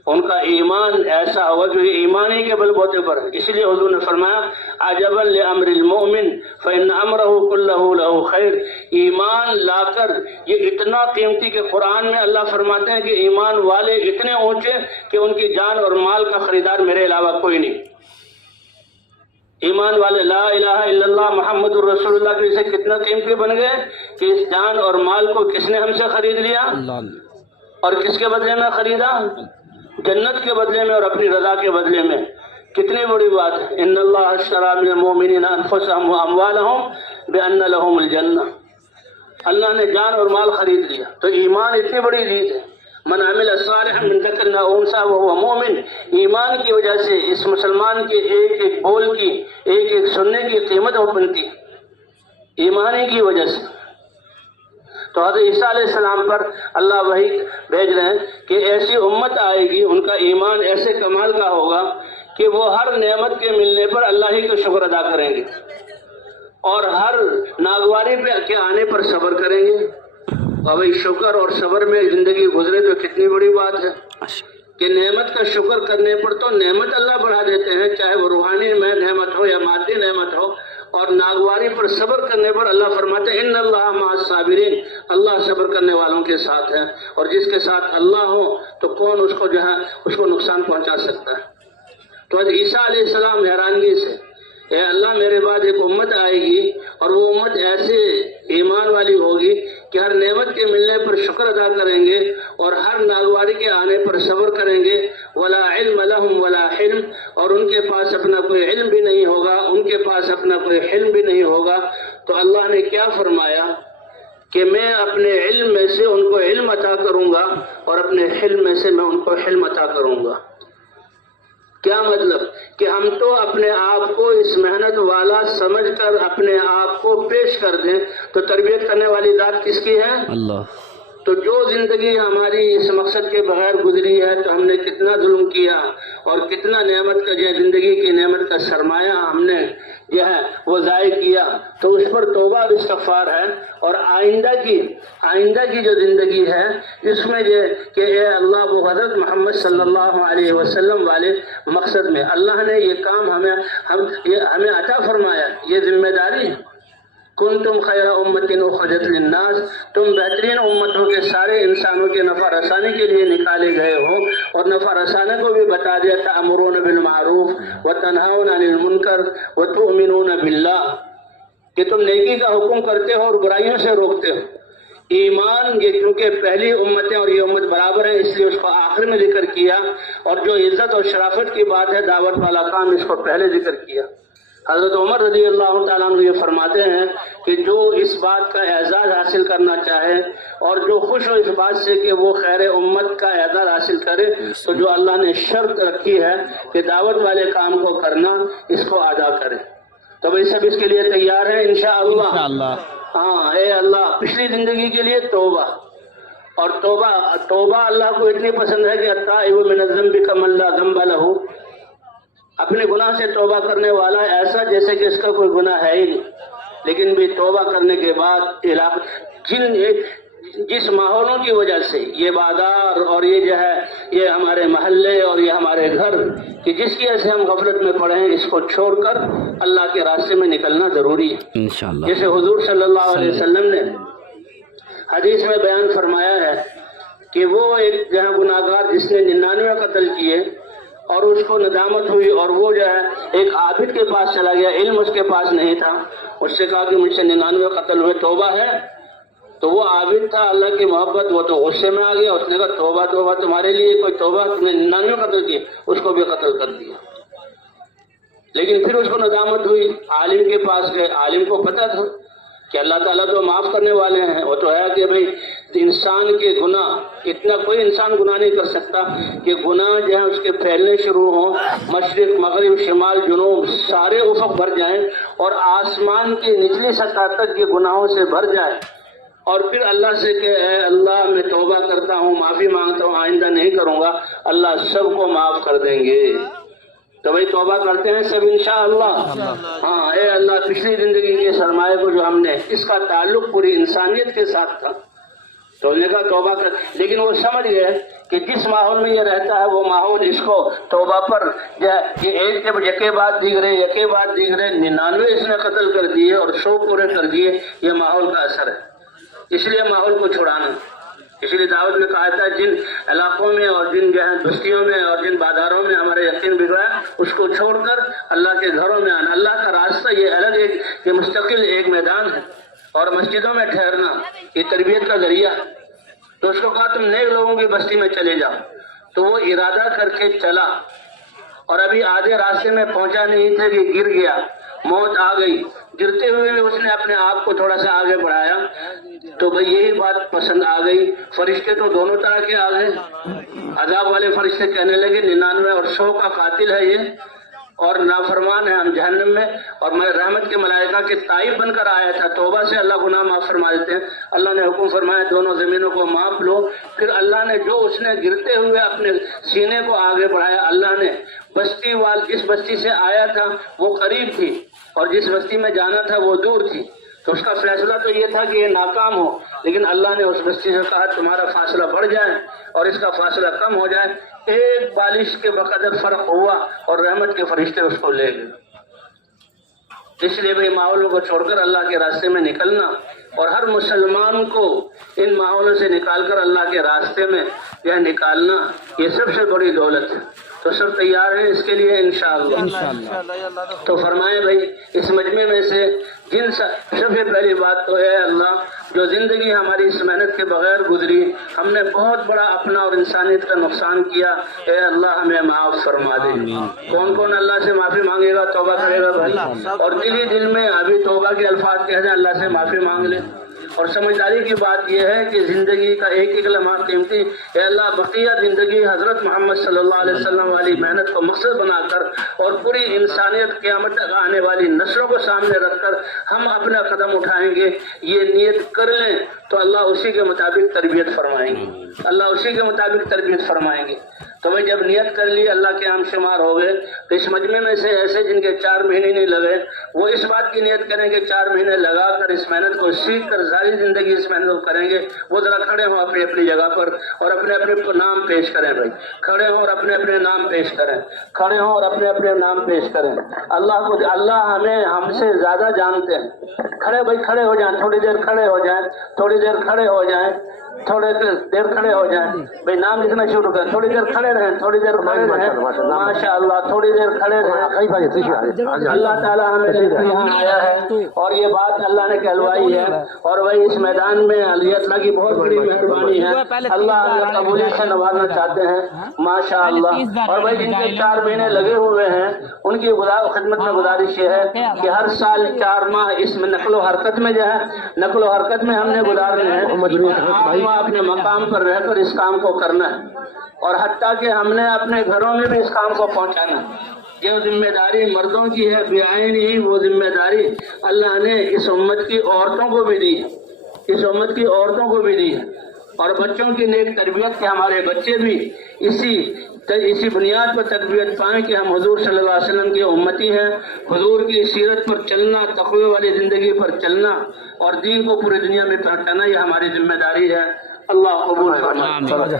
ان کا ایمان ایسا ہوگا جو یہ ایمان ہی کے بل بوتے پر ہے۔ اس لیے حضور نے فرمایا عجبا لامر المؤمن فإن امرہ کلہ لہ خیر۔ ایمان لا کر یہ اتنا قیمتی کہ قرآن میں اللہ فرماتے ہیں کہ ایمان والے اتنے اونچے کہ ان کی جان اور مال کا خریدار میرے علاوہ کوئی نہیں۔ ایمان والے لا الہ الا اللہ محمد الرسول اللہ کے سے کتنا قیمتی بن گئے کہ اس جان اور مال کو کس نے ہم سے خرید لیا، اور کس کے بدلے میں خریدا؟ جنت کے بدلے میں اور اپنی رضا کے بدلے میں۔ کتنی بڑی بات ہے، ان اللہ اشتری من المؤمنین انفسهم واموالهم بان لهم الجنہ۔ اللہ نے جان اور مال خرید لیا۔ تو ایمان اتنی بڑی چیز ہے، من عمل صالحا من ذکر او انثى وهو مؤمن۔ ایمان کی وجہ سے اس مسلمان کے ایک ایک بول کی، ایک ایک سننے کی قیمت ہو بنتی ہے، ایمان ہی کی وجہ سے۔ تو حضرت عیسیٰ علیہ السلام پر اللہ وحی بھیج رہے ہیں کہ ایسی امت آئے گی، ان کا ایمان ایسے کمال کا ہوگا کہ وہ ہر نعمت کے ملنے پر اللہ ہی کا شکر ادا کریں گے، اور ہر ناگواری کے آنے پر صبر کریں گے۔ اور بھائی شکر اور صبر میں زندگی گزرے تو کتنی بڑی بات ہے کہ نعمت کا شکر کرنے پر تو نعمت اللہ بڑھا دیتے ہیں، چاہے وہ روحانی نعمت ہو یا مادی نعمت ہو، اور ناگواری پر صبر کرنے پر اللہ فرماتے ہیں ان اللہ مع الصابرین، اللہ صبر کرنے والوں کے ساتھ ہے، اور جس کے ساتھ اللہ ہو تو کون اس کو جو ہے اس کو نقصان پہنچا سکتا ہے۔ تو حضرت عیسیٰ علیہ السلام حیرانگی سے، اے اللہ میرے بعد ایک امت آئے گی، اور وہ امت ایسے ایمان والی ہوگی کہ ہر نعمت کے ملنے پر شکر ادا کریں گے، اور ہر ناگواری کے آنے پر صبر کریں گے، ولا علم لهم ولا حلم، اور ان کے پاس اپنا کوئی علم بھی نہیں ہوگا، ان کے پاس اپنا کوئی حلم بھی نہیں ہوگا۔ تو اللہ نے کیا فرمایا کہ میں اپنے علم میں سے ان کو علم عطا کروں گا، اور اپنے حلم میں سے میں ان کو حلم عطا کروں گا۔ کیا مطلب کہ ہم تو اپنے آپ کو اس محنت والا سمجھ کر اپنے آپ کو پیش کر دیں، تو تربیت کرنے والی ذات کس کی ہے؟ اللہ۔ تو جو زندگی ہماری اس مقصد کے بغیر گزری ہے تو ہم نے کتنا ظلم کیا، اور کتنا نعمت کا جو زندگی کی نعمت کا سرمایہ ہم نے جو ہے وہ ضائع کیا۔ تو اس پر توبہ اور استغفار ہے، اور آئندہ کی جو زندگی ہے اس میں یہ کہ اے اللہ وہ حضرت محمد صلی اللہ علیہ وسلم والے مقصد میں اللہ نے یہ کام ہمیں عطا فرمایا، یہ ذمہ داری ہے۔ کنتم خیر امت اخرجت للناس، تم بہترین امتوں کے سارے انسانوں کے نفع رسانی کے لیے نکالے گئے ہو، اور نفع رسانے کو بھی بتا دیا تأمرون بالمعروف وتنہون عن المنکر وتؤمنون باللہ، کہ تم نیکی کا حکم کرتے ہو اور برائیوں سے روکتے ہو۔ ایمان یہ کیونکہ پہلی امتیں اور یہ امت برابر ہیں، اس لیے اس کو آخر میں ذکر کیا، اور جو عزت اور شرافت کی بات ہے دعوت والا کام اس کو پہلے ذکر کیا۔ حضرت عمر رضی اللہ تعالیٰ عنہ یہ فرماتے ہیں کہ جو اس بات کا اعزاز حاصل کرنا چاہے اور جو خوش ہو اس بات سے کہ وہ خیر امت کا اعزاز حاصل کرے، تو جو اللہ نے شرط رکھی ہے کہ دعوت والے کام کو کرنا، اس کو ادا کرے۔ تو بھائی سب اس کے لیے تیار ہیں انشاءاللہ؟ ہاں، اے اللہ پچھلی زندگی کے لیے توبہ، اور توبہ اللہ کو اتنی پسند ہے کہ التائب من الذنب کمن لا ذنب لہ، اپنے گناہ سے توبہ کرنے والا ایسا جیسے کہ اس کا کوئی گناہ ہے ہی نہیں، لیکن بھی توبہ کرنے کے بعد جس ماحولوں کی وجہ سے یہ بازار اور یہ جو ہے یہ ہمارے محلے اور یہ ہمارے گھر کہ جس کی وجہ سے ہم غفلت میں پڑے ہیں، اس کو چھوڑ کر اللہ کے راستے میں نکلنا ضروری ہے انشاءاللہ۔ جیسے حضور صلی اللہ علیہ وسلم نے حدیث میں بیان فرمایا ہے کہ وہ ایک جہاں گناہگار جس نے 99 قتل کیے اور اس کو ندامت ہوئی اور وہ جو ہے ایک عابد کے پاس چلا گیا، علم اس کے پاس نہیں تھا، اس سے کہا کہ مجھ سے 99 قتل ہوئے، توبہ ہے؟ تو وہ عابد تھا، اللہ کی محبت، وہ تو غصے میں آ گیا، اس نے کہا توبہ توبہ، تمہارے لیے کوئی توبہ؟ تم نے 99 قتل کیے، اس کو بھی قتل کر دیا۔ لیکن پھر اس کو ندامت ہوئی، عالم کے پاس گئے، عالم کو پتہ تھا کہ اللہ تعالیٰ تو معاف کرنے والے ہیں، وہ تو ہے کہ بھئی انسان کے گناہ، اتنا کوئی انسان گناہ نہیں کر سکتا کہ گناہ جو ہے اس کے پھیلنے شروع ہوں، مشرق مغرب شمال جنوب سارے افق بھر جائیں اور آسمان کی نچلی سطح تک یہ گناہوں سے بھر جائے، اور پھر اللہ سے کہ اے اللہ میں توبہ کرتا ہوں، معافی مانگتا ہوں، آئندہ نہیں کروں گا، اللہ سب کو معاف کر دیں گے۔ تو بھائی توبہ کرتے ہیں سب انشاءاللہ؟ ہاں، اے اللہ پچھلی زندگی کے سرمایہ کو جو ہم نے، اس کا تعلق پوری انسانیت کے ساتھ تھا، تو انہوں نے کہا توبہ کر، لیکن وہ سمجھ گئے کہ جس ماحول میں یہ رہتا ہے وہ ماحول اس کو توبہ پر یہ ایک کے یکے بعد دیگرے 99 اس نے قتل کر دیے اور 100 پورے کر دیے، یہ ماحول کا اثر ہے، اس لیے ماحول کو چھڑانا۔ اس لیے دعوت میں کہا تھا جن علاقوں میں اور جن بستیوں میں اور جن بازاروں میں ہمارے یقین بگڑا ہے اس کو چھوڑ کر اللہ کے گھروں میں آنا۔ اللہ کا راستہ یہ الگ ایک یہ مستقل ایک میدان ہے، اور مسجدوں میں ٹھہرنا یہ تربیت کا ذریعہ ہے۔ تو اس کو کہا تم نیک لوگوں کی بستی میں چلے جاؤ، تو وہ ارادہ کر کے چلا، اور ابھی آدھے راستے میں پہنچا نہیں تھے کہ گر گیا، موت آ گئی، گرتے ہوئے بھی اس نے اپنے آپ کو تھوڑا سا آگے بڑھایا، تو بھئی یہی بات پسند آ گئی۔ فرشتے تو دونوں طرح کے آ گئے، عذاب والے فرشتے کہنے لگے 99 اور 100 کا قاتل ہے یہ، اور نافرمان ہے، ہم جہنم میں، اور میں رحمت کے ملائکہ کے تائب بن کر آیا تھا، توبہ سے اللہ گناہ معاف فرما دیتے ہیں۔ اللہ نے حکم فرمایا دونوں زمینوں کو ماپ لو، پھر اللہ نے جو اس نے گرتے ہوئے اپنے سینے کو آگے بڑھایا، اللہ نے جس بستی سے آیا تھا وہ قریب تھی اور جس بستی میں جانا تھا وہ دور تھی، تو اس کا فیصلہ تو یہ تھا کہ یہ ناکام ہو، لیکن اللہ نے اس بستی سے کہا تمہارا فاصلہ بڑھ جائے اور اس کا فاصلہ کم ہو جائے، ایک بالش کے بقدر فرق ہوا اور رحمت کے فرشتے اس کو لے گئے۔ اس لیے بھئی ماحولوں کو چھوڑ کر اللہ کے راستے میں نکلنا، اور ہر مسلمان کو ان ماحولوں سے نکال کر اللہ کے راستے میں نکالنا، یہ سب سے بڑی دولت ہے۔ تو سب تیار ہیں اس کے لیے انشاءاللہ؟ تو فرمائیں بھئی اس مجمع میں سے سب سے پہلی بات تو ہے اللہ جو زندگی ہماری اس محنت کے بغیر گزری، ہم نے بہت بڑا اپنا اور انسانیت کا نقصان کیا، اے اللہ ہمیں معاف فرما دے۔ کون کون اللہ سے معافی مانگے گا، توبہ کرے گا بھائی، اور دل میں ابھی توبہ کے الفاظ کہہ دیں، اللہ سے معافی مانگ لیں۔ اور سمجھداری کی بات یہ ہے کہ زندگی کا ایک ایک لمحہ قیمتی، اے اللہ بقیہ زندگی حضرت محمد صلی اللہ علیہ وسلم والی محنت کو مقصد بنا کر اور پوری انسانیت قیامت تک آنے والی نسلوں کو سامنے رکھ کر ہم اپنا قدم اٹھائیں گے، یہ نیت کر لیں تو اللہ اسی کے مطابق تربیت فرمائیں گے، اللہ اسی کے مطابق تربیت فرمائیں گے۔ تو بھائی جب نیت کر لی اللہ کے ہم شمار ہو گئے، تو اس مجمع میں سے ایسے جن کے 4 مہینے نہیں لگے وہ اس بات کی نیت کریں کہ 4 مہینے لگا کر اس محنت کو سیکھ کر ساری زندگی اس محنت کو کریں گے، وہ ذرا کھڑے ہوں اپنی اپنی جگہ پر اور اپنے اپنے نام پیش کریں، بھائی کھڑے ہوں اور اپنے اپنے نام پیش کریں، کھڑے ہوں اور اپنے اپنے نام پیش کریں۔ اللہ ہمیں ہم سے زیادہ جانتے ہیں، کھڑے بھائی کھڑے ہو جائیں، تھوڑی دیر کھڑے ہو جائیں، تھوڑی دیر کھڑے ہو جائیں، تھوڑے دیر کھڑے ہو جائیں، بھئی نام لکھنا شروع کریں، تھوڑی دیر کھڑے رہیں، تھوڑی دیر کھڑے رہیں، ماشاءاللہ تھوڑی دیر کھڑے رہیں۔ اللہ تعالیٰ ہمیں یہاں آیا ہے اور یہ بات اللہ نے کہلوائی ہے، اور وہی اس میدان میں اللہ کی بہت بڑی مہربانی ہے، اللہ قبولیت سے نوازنا چاہتے ہیں ماشاءاللہ۔ اور بھائی جن کے 4 مہینے لگے ہوئے ہیں ان کی خدمت میں گزارش یہ ہے کہ ہر سال 4 ماہ اس میں نقل و حرکت میں ہم نے گزارنے ہیں، اپنے مقام پر رہ کر اس کام کو کرنا ہے، اور حتیٰ کہ ہم نے اپنے گھروں میں بھی اس کام کو پہنچانا ہے۔ یہ ذمہ داری مردوں کی ہے بعین ہی، وہ ذمہ داری اللہ نے اس امت کی عورتوں کو بھی دی ہے، اس امت کی عورتوں کو بھی دی ہے۔ اور بچوں کی نیک تربیت کے ہمارے بچے بھی اسی بنیاد پر تربیت پائیں کہ ہم حضور صلی اللہ علیہ وسلم کی امتی ہیں. حضور کی سیرت پر چلنا، تقوی والی زندگی پر چلنا اور دین کو پوری دنیا میں پہنچانا یہ ہماری ذمہ داری ہے. اللہ قبول فرمائے.